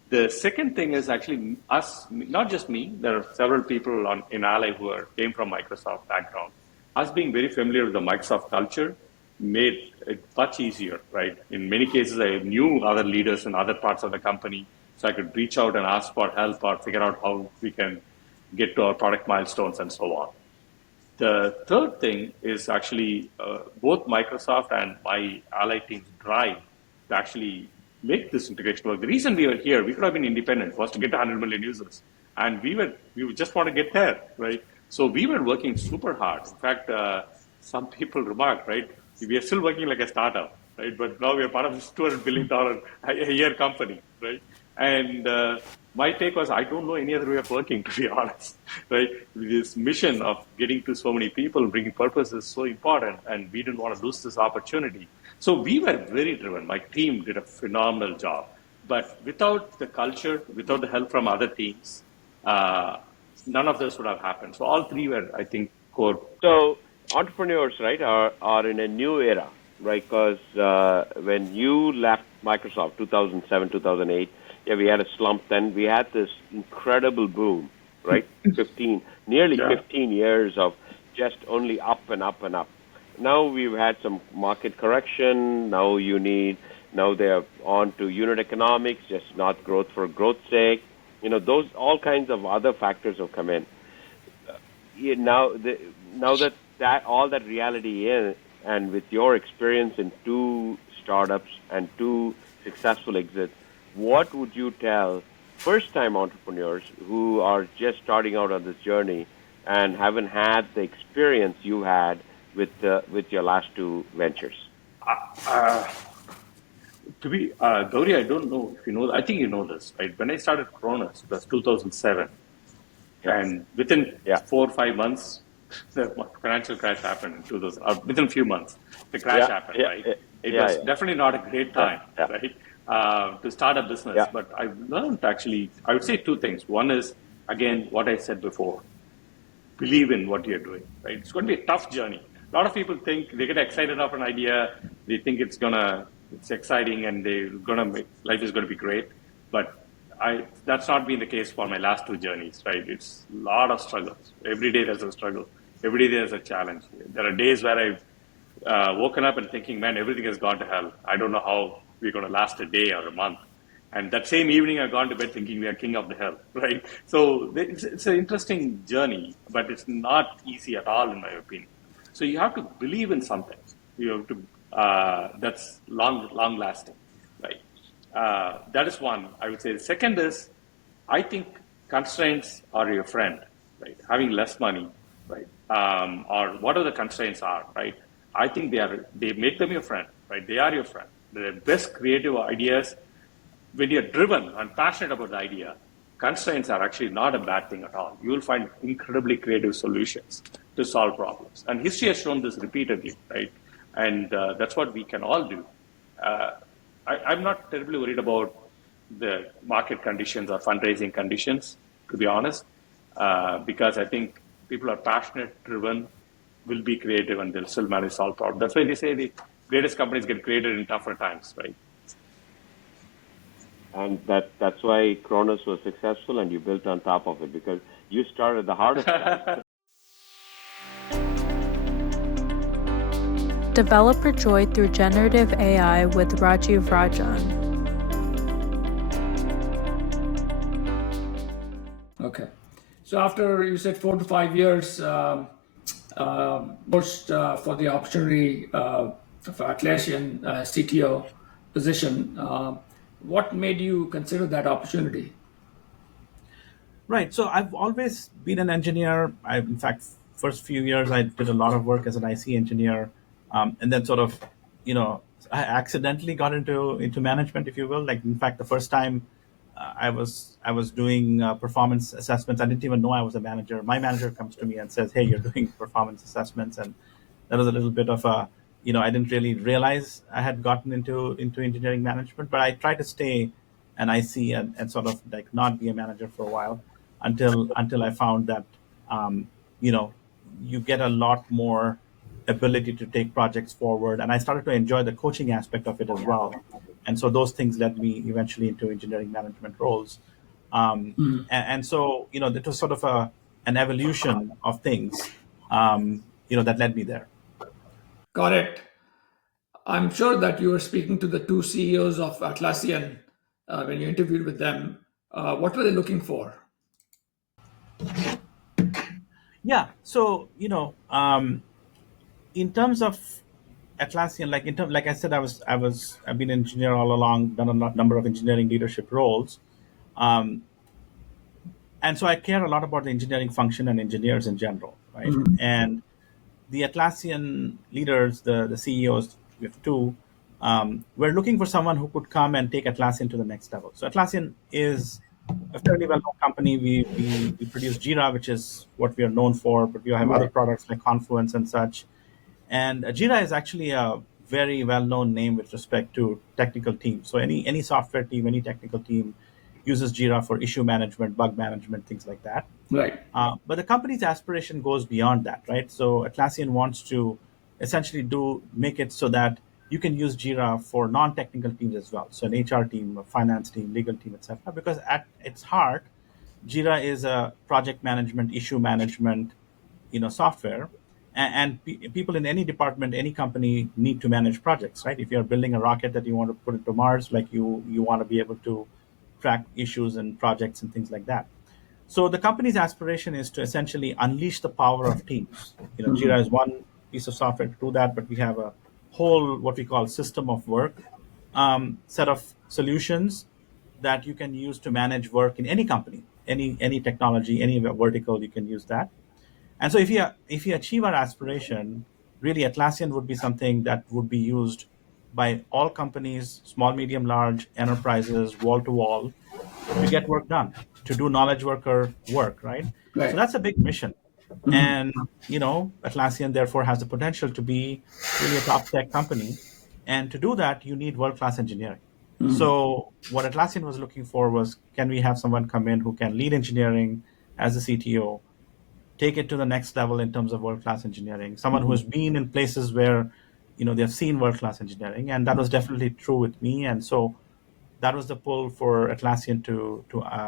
The second thing is actually us, not just me, there are several people in Ally who came from Microsoft background. Us being very familiar with the Microsoft culture made it much easier, right? In many cases, I knew other leaders in other parts of the company, so I could reach out and ask for help or figure out how we can get to our product milestones and so on. The third thing is actually both Microsoft and my Ally team's drive to actually make this integration work. The reason we were here, we could have been independent, was to get 100 million users. And we just want to get there, right? So we were working super hard. In fact, some people remarked, right? We are still working like a startup, right? But now we are part of this $200 billion a year company, right? And my take was, I don't know any other way of working, to be honest, right? This mission of getting to so many people, bringing purpose is so important, and we didn't want to lose this opportunity. So we were very driven. My team did a phenomenal job. But without the culture, without the help from other teams, none of this would have happened. So all three were, I think, core. So entrepreneurs, right, are in a new era, right? Because when you left Microsoft, 2007, 2008, yeah, we had a slump. Then we had this incredible boom, right? Nearly Yeah. 15 years of just only up and up and up. Now we've had some market correction. Now they're on to unit economics, just not growth for growth's sake. Those all kinds of other factors have come in. Now, now that all that reality is, and with your experience in two startups and two successful exits, what would you tell first-time entrepreneurs who are just starting out on this journey and haven't had the experience you had with your last two ventures? Uh, to be Gauri, I don't know if you know. I think you know this, right? When I started Cronus, it was 2007, Yeah, and within yeah, 4 or 5 months, the financial crash happened in 2000. Within a few months, the crash yeah, happened, yeah, right? yeah, It yeah, was definitely not a great yeah, time, yeah, right, to start a business. yeah, But I learned actually. I would say two things. One is again what I said before: believe in what you're doing, right? It's going to be a tough journey. A lot of people think they get excited of an idea, they think it's exciting and they're gonna make life is going to be great. But that's not been the case for my last two journeys, right? It's a lot of struggles. Every day there's a struggle. Every day there's a challenge. There are days where I've woken up and thinking, man, everything has gone to hell. I don't know how we're going to last a day or a month. And that same evening, I've gone to bed thinking we are king of the hill, right? So it's an interesting journey, but it's not easy at all, in my opinion. So you have to believe in something. You have to that's long lasting, right? That is one. I would say the second is I think constraints are your friend, right? Having less money, right? Or whatever the constraints are, right? I think they make them your friend, right? They are your friend. The best creative ideas, when you're driven and passionate about the idea, constraints are actually not a bad thing at all. You will find incredibly creative solutions to solve problems. And history has shown this repeatedly, right? And that's what we can all do. Uh, I'm not terribly worried about the market conditions or fundraising conditions, to be honest, because I think people are passionate, driven, will be creative, and they'll still manage to solve problems. That's why they say the greatest companies get created in tougher times, right? and that's why Cronus was successful, and you built on top of it because you started the hardest part. Developer Joy through generative AI with Rajiv Rajan. Okay. So after you said 4 to 5 years, pushed for the opportunity for Atlassian CTO position, what made you consider that opportunity? Right. So I've always been an engineer. In fact, first few years I did a lot of work as an IC engineer, and then sort of, I accidentally got into management, if you will. Like in fact, the first time I was doing performance assessments, I didn't even know I was a manager. My manager comes to me and says, "Hey, you're doing performance assessments," and that was a little bit of a, I didn't really realize I had gotten into engineering management, but I tried to stay an IC and sort of like not be a manager for a while until I found that you know you get a lot more ability to take projects forward, and I started to enjoy the coaching aspect of it as well, and so those things led me eventually into engineering management roles, and so it was sort of an evolution of things that led me there. Got it. I'm sure that you were speaking to the two CEOs of Atlassian when you interviewed with them. What were they looking for? Yeah, so in terms of Atlassian, like I said, I've been an engineer all along, done a number of engineering leadership roles, um, and so I care a lot about the engineering function and engineers in general, right? Mhm. And the Atlassian leaders, the CEOs, we have two, we're looking for someone who could come and take Atlassian to the next level. So Atlassian is a fairly well-known company. We produce Jira, which is what we are known for, but we have other products like Confluence and such. And Jira is actually a very well-known name with respect to technical teams. So any software team, any technical team uses Jira for issue management, bug management, things like that. Right. But the company's aspiration goes beyond that, right? So Atlassian wants to essentially make it so that you can use Jira for non-technical teams as well. So an HR team, a finance team, legal team, etc. Because at its heart, Jira is a project management, issue management, software, and people in any department, any company need to manage projects, right? If you're building a rocket that you want to put into Mars, like you want to be able to track issues and projects and things like that. So the company's aspiration is to essentially unleash the power of teams. Jira is one piece of software to do that, but we have a whole what we call system of work set of solutions that you can use to manage work in any company, any technology, any vertical. You can use that. And so if you achieve our aspiration, really Atlassian would be something that would be used by all companies, small, medium, large enterprises, wall to wall, to get work done, to do knowledge worker work, right? So Right. that's a big mission. And, Atlassian therefore has the potential to be really a top tech company. And to do that, you need world-class engineering. So what Atlassian was looking for was, can we have someone come in who can lead engineering as a CTO, take it to the next level in terms of world-class engineering, someone who has been in places where, they've seen world-class engineering. And that was definitely true with me. And so that was the pull for Atlassian to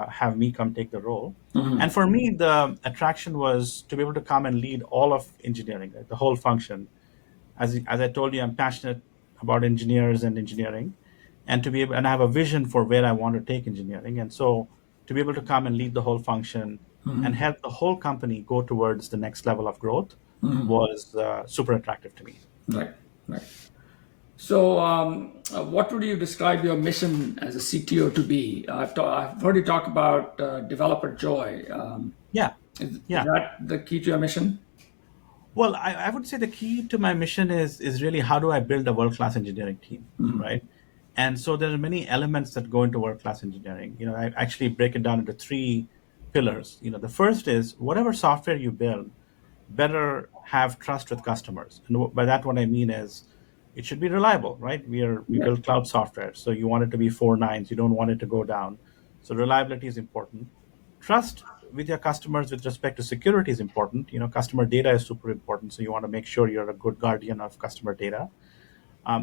have me come take the role. And for me, the attraction was to be able to come and lead all of engineering, right, the whole function. As I told you, I'm passionate about engineers and engineering, and and I have a vision for where I want to take engineering. And so to be able to come and lead the whole function and help the whole company go towards the next level of growth was super attractive to me. Right. Right. So, what would you describe your mission as a CTO to be? I've heard you talk about developer joy. Yeah. Is Yeah. that the key to your mission? Well, I would say the key to my mission is really how do I build a world-class engineering team, right? And so there are many elements that go into world-class engineering. I actually break it down into three pillars. The first is whatever software you build better have trust with customers. And by that, what I mean is it should be reliable, right? We Right. build cloud software, so you want it to be 4 nines. You don't want it to go down. So reliability is important. Trust with your customers with respect to security is important. Customer data is super important, so you want to make sure you're a good guardian of customer data.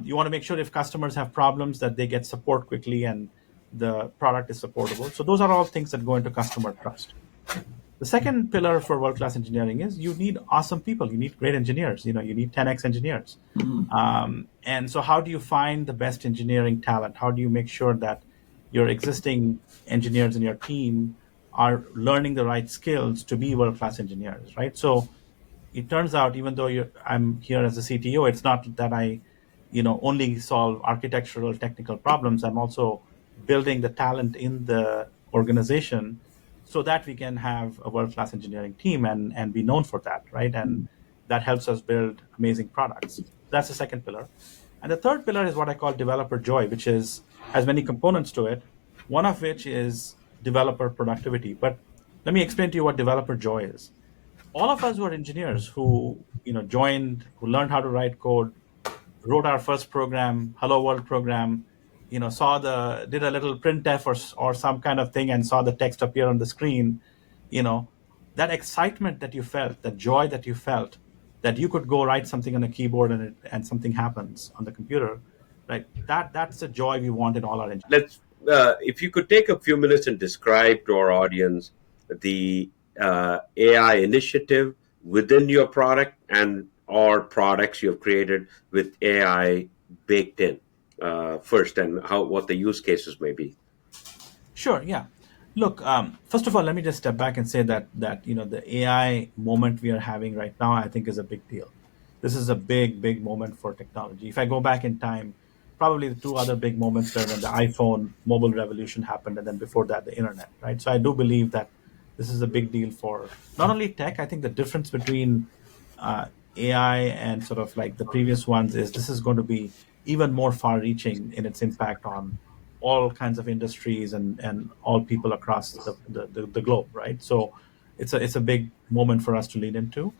You want to make sure if customers have problems that they get support quickly and the product is supportable. So those are all things that go into customer trust. The second pillar for world-class engineering is you need awesome people. You need great engineers. You need 10x engineers. And so how do you find the best engineering talent? How do you make sure that your existing engineers in your team are learning the right skills to be world-class engineers, right? So it turns out, even though I'm here as a CTO, it's not that I, only solve architectural technical problems. I'm also building the talent in the organization so that we can have a world-class engineering team and be known for that, right? And that helps us build amazing products. That's the second pillar. And the third pillar is what I call developer joy, which has many components to it, one of which is developer productivity. But let me explain to you what developer joy is. All of us were engineers who joined, who learned how to write code, wrote our first program, Hello World program, did a little printf or some kind of thing and saw the text appear on the screen. you know that excitement that you felt, that joy that you felt, that you could go write something on a keyboard and something happens on the computer, right? That's the joy we want in all our engineers. Let's, if you could take a few minutes and describe to our audience the AI initiative within your product and or products you have created with AI baked in first, and what the use cases may be. Sure, yeah. Look, first of all, let me just step back and say that the AI moment we are having right now, I think, is a big deal. This is a big, big moment for technology. If I go back in time, probably the two other big moments were when the iPhone mobile revolution happened, and then before that, the internet, right? So I do believe that this is a big deal for not only tech. I think the difference between uh, AI and sort of like the previous ones is this is going to be even more far-reaching in its impact on all kinds of industries and all people across the globe, right? So it's a big moment for us to lean into.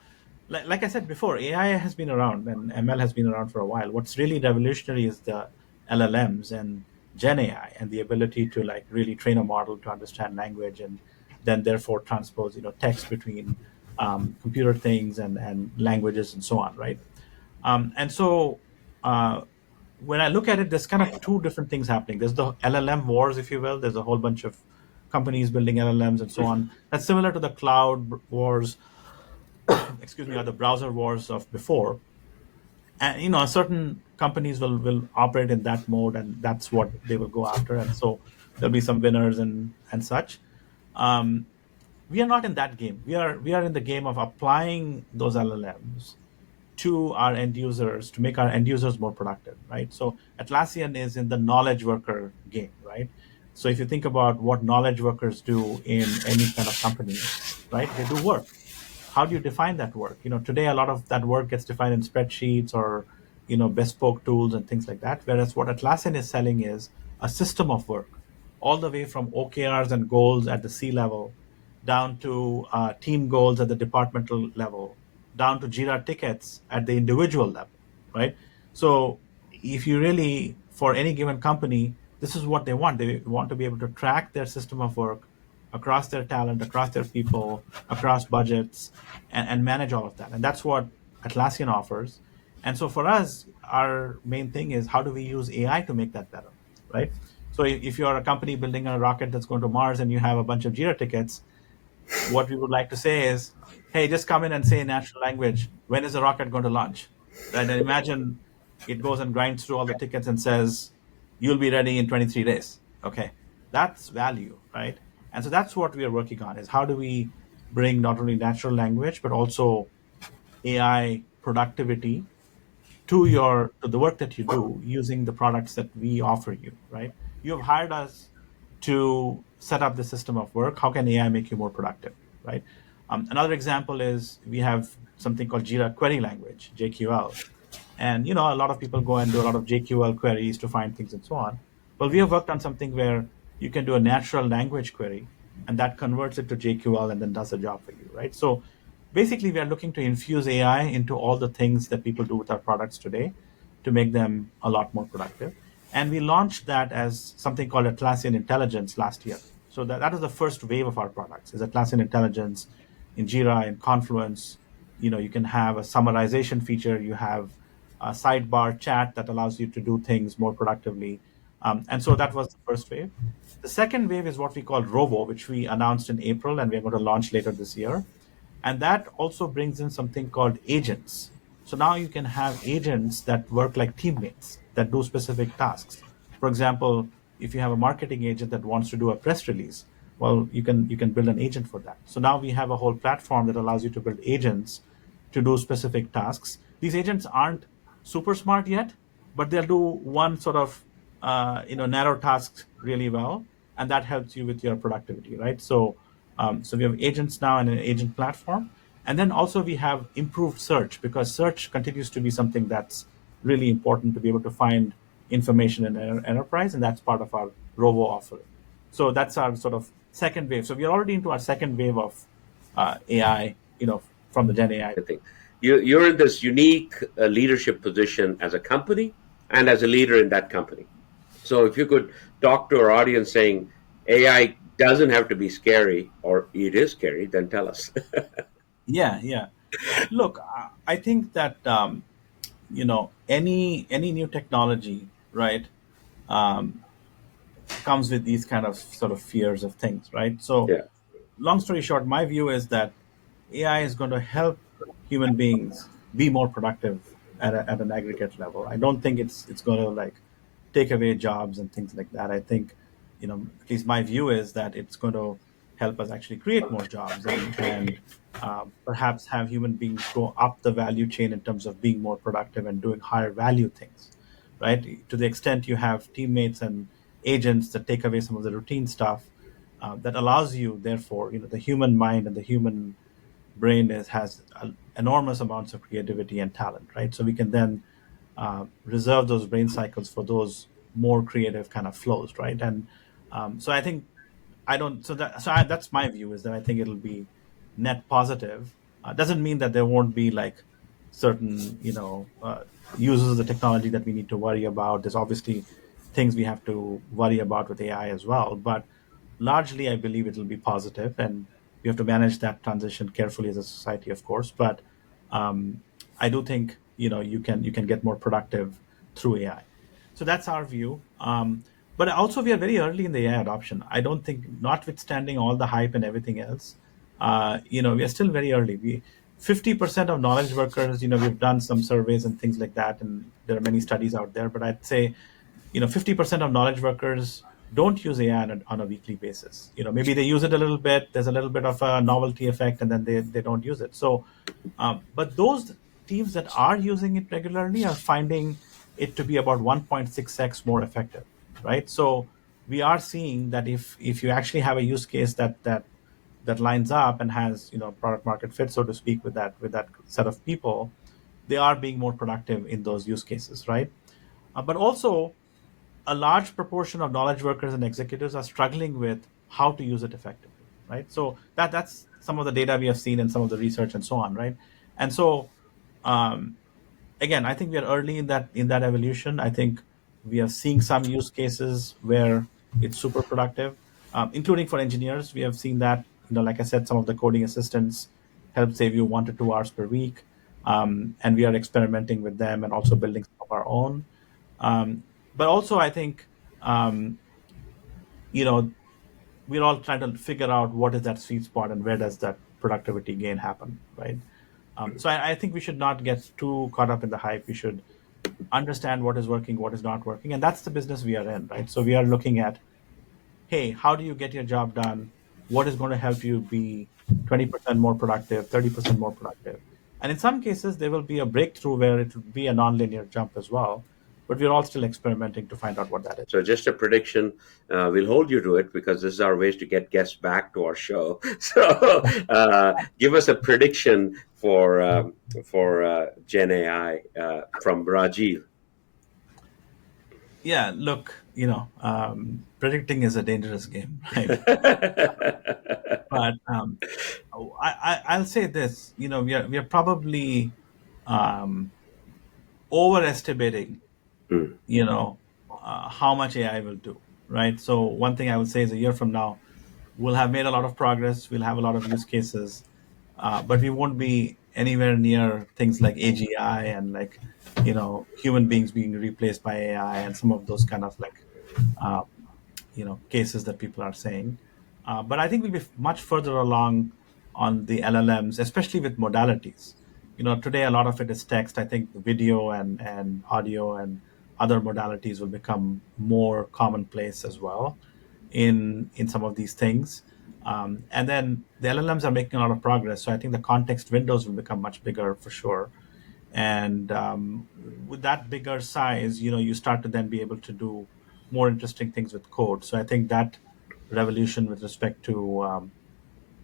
Like I said before, AI has been around and ML has been around for a while. What's really revolutionary is the LLMs and Gen AI and the ability to like really train a model to understand language and then therefore transpose text between computer things and languages and so on, right? And so uh, when I look at it, there's kind of two different things happening. There's the LLM wars, if you will. There's a whole bunch of companies building LLMs and so on. That's similar to the cloud wars, excuse me, or the browser wars of before. And certain companies will operate in that mode, and that's what they will go after. And so there'll be some winners and such. Um, we are not in that game. We are in the game of applying those LLMs to our end users to make our end users more productive, right? So Atlassian is in the knowledge worker game, right? So if you think about what knowledge workers do in any kind of company, right? They do work. How do you define that work? Today a lot of that work gets defined in spreadsheets or bespoke tools and things like that. Whereas what Atlassian is selling is a system of work, all the way from OKRs and goals at the C level, down to team goals at the departmental level, down to Jira tickets at the individual level, right? So if you really, for any given company, this is what they want. They want to be able to track their system of work across their talent, across their people, across budgets, and manage all of that. And that's what Atlassian offers. And so for us, our main thing is how do we use AI to make that better, right? So if you're a company building a rocket that's going to Mars and you have a bunch of Jira tickets, what we would like to say is, hey, just come in and say in natural language, when is the rocket going to launch? Right? And imagine it goes and grinds through all the tickets and says, you'll be ready in 23 days. Okay. That's value, right? And so that's what we are working on is how do we bring not only natural language, but also AI productivity to the work that you do using the products that we offer you, right? You have hired us to set up the system of work. How can AI make you more productive, right? Another example is we have something called Jira Query Language, JQL. And a lot of people go and do a lot of JQL queries to find things and so on. Well, we have worked on something where you can do a natural language query and that converts it to JQL and then does the job for you, right? So basically, we are looking to infuse AI into all the things that people do with our products today to make them a lot more productive. And we launched that as something called Atlassian Intelligence last year. So that is the first wave of our products, is Atlassian Intelligence in Jira, in Confluence. You can have a summarization feature. You have a sidebar chat that allows you to do things more productively. And so that was the first wave. The second wave is what we call Robo, which we announced in April, and we're going to launch later this year. And that also brings in something called agents. So now you can have agents that work like teammates that do specific tasks. For example, if you have a marketing agent that wants to do a press release, well, you can build an agent for that. So now we have a whole platform that allows you to build agents to do specific tasks. These agents aren't super smart yet, but they'll do one sort of narrow task really well, and that helps you with your productivity, right? So we have agents now and an agent platform. And then also we have improved search, because search continues to be something that's really important to be able to find information in an enterprise. And that's part of our Rovo offering. So that's our sort of second wave. So we are already into our second wave of AI, from the Gen AI. I think you're in this unique leadership position as a company and as a leader in that company. So if you could talk to our audience saying AI doesn't have to be scary, or it is scary, then tell us. Yeah, yeah. Look, I think that any new technology, right, um, comes with these kind of sort of fears of things, right? So, Yeah. long story short, my view is that AI is going to help human beings be more productive at an aggregate level. I don't think it's going to like take away jobs and things like that. I think, at least my view is that it's going to help us actually create more jobs and perhaps have human beings go up the value chain in terms of being more productive and doing higher value things, right? To the extent you have teammates and agents that take away some of the routine stuff, that allows you, therefore, the human mind and the human brain has enormous amounts of creativity and talent, right? So we can then reserve those brain cycles for those more creative kind of flows, right? And so I think I don't. That's my view, is that I think it'll be net positive. Doesn't mean that there won't be like certain uses of the technology that we need to worry about. There's obviously things we have to worry about with AI as well. But largely, I believe it will be positive, and we have to manage that transition carefully as a society, of course. But um, I do think you can get more productive through AI. So that's our view. But also, we are very early in the AI adoption. I don't think, notwithstanding all the hype and everything else, we are still very early. 50% of knowledge workers, we've done some surveys and things like that, and there are many studies out there. But I'd say 50% of knowledge workers don't use AI on a weekly basis. Maybe they use it a little bit. There's a little bit of a novelty effect, and then they don't use it. So, but those teams that are using it regularly are finding it to be about 1.6x more effective, right? So we are seeing that if you actually have a use case that lines up and has product market fit, so to speak, with that set of people, they are being more productive in those use cases, right? But also, a large proportion of knowledge workers and executives are struggling with how to use it effectively, right? So that's some of the data we have seen and some of the research and so on, right? And so um, again, I think we are early in that evolution. I think we are seeing some use cases where it's super productive, including for engineers. We have seen that, like I said, some of the coding assistants help save you 1 to 2 hours per week, and we are experimenting with them and also building some of our own. But also, I think um, you know we're all trying to figure out what is that sweet spot and where does that productivity gain happen, right? So I think we should not get too caught up in the hype. We should understand what is working, what is not working, and that's the business we are in, right? So we are looking at, hey, how do you get your job done? What is going to help you be 20% more productive, 30% more productive? And in some cases, there will be a breakthrough where it will be a nonlinear jump as well. But we're all still experimenting to find out what that is. So just a prediction, we'll hold you to it because this is our ways to get guests back to our show. So give us a prediction for Gen AI from Rajiv. Yeah, look, predicting is a dangerous game, right? But I'll say this, we are probably overestimating, how much AI will do, right? So one thing I would say is a year from now, we'll have made a lot of progress, we'll have a lot of use cases, but we won't be anywhere near things like AGI and like, human beings being replaced by AI and some of those kind of like, uh, cases that people are saying. But I think we'll be much further along on the LLMs, especially with modalities. Today a lot of it is text. I think the video and audio and other modalities will become more commonplace as well in some of these things. And then the LLMs are making a lot of progress. So I think the context windows will become much bigger for sure. And with that bigger size, you start to then be able to do more interesting things with code. So I think that revolution with respect to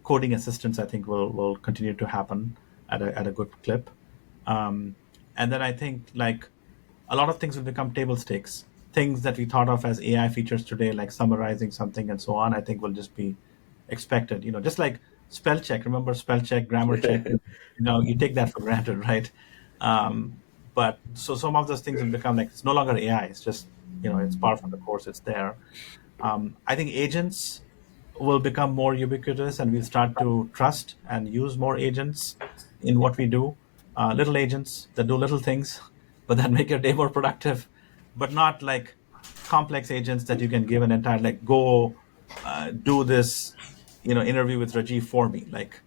coding assistance, I think will continue to happen at a good clip. And then I think like a lot of things will become table stakes. Things that we thought of as AI features today, like summarizing something and so on, I think will just be expected. Just like spell check. Remember spell check, grammar check. You take that for granted, right? But so some of those things will become like it's no longer AI. It's just it's part of the course. It's there. I think agents will become more ubiquitous, and we'll start to trust and use more agents in what we do. Little agents that do little things, but that make your day more productive, but not like complex agents that you can give an entire like go do this, interview with Rajiv for me. Like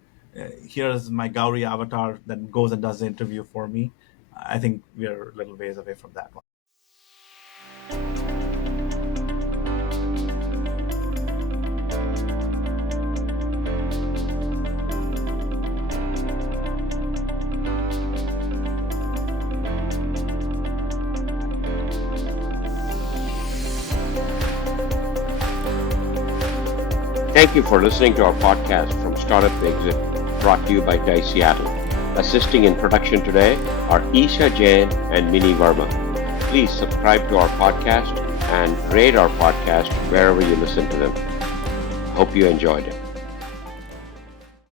here's my Gauri avatar that goes and does the interview for me. I think we're a little ways away from that one. Thank you for listening to our podcast from Startup Exit, brought to you by Dice Seattle. Assisting in production today are Isha Jain and Mini Verma. Please subscribe to our podcast and rate our podcast wherever you listen to them. Hope you enjoyed it.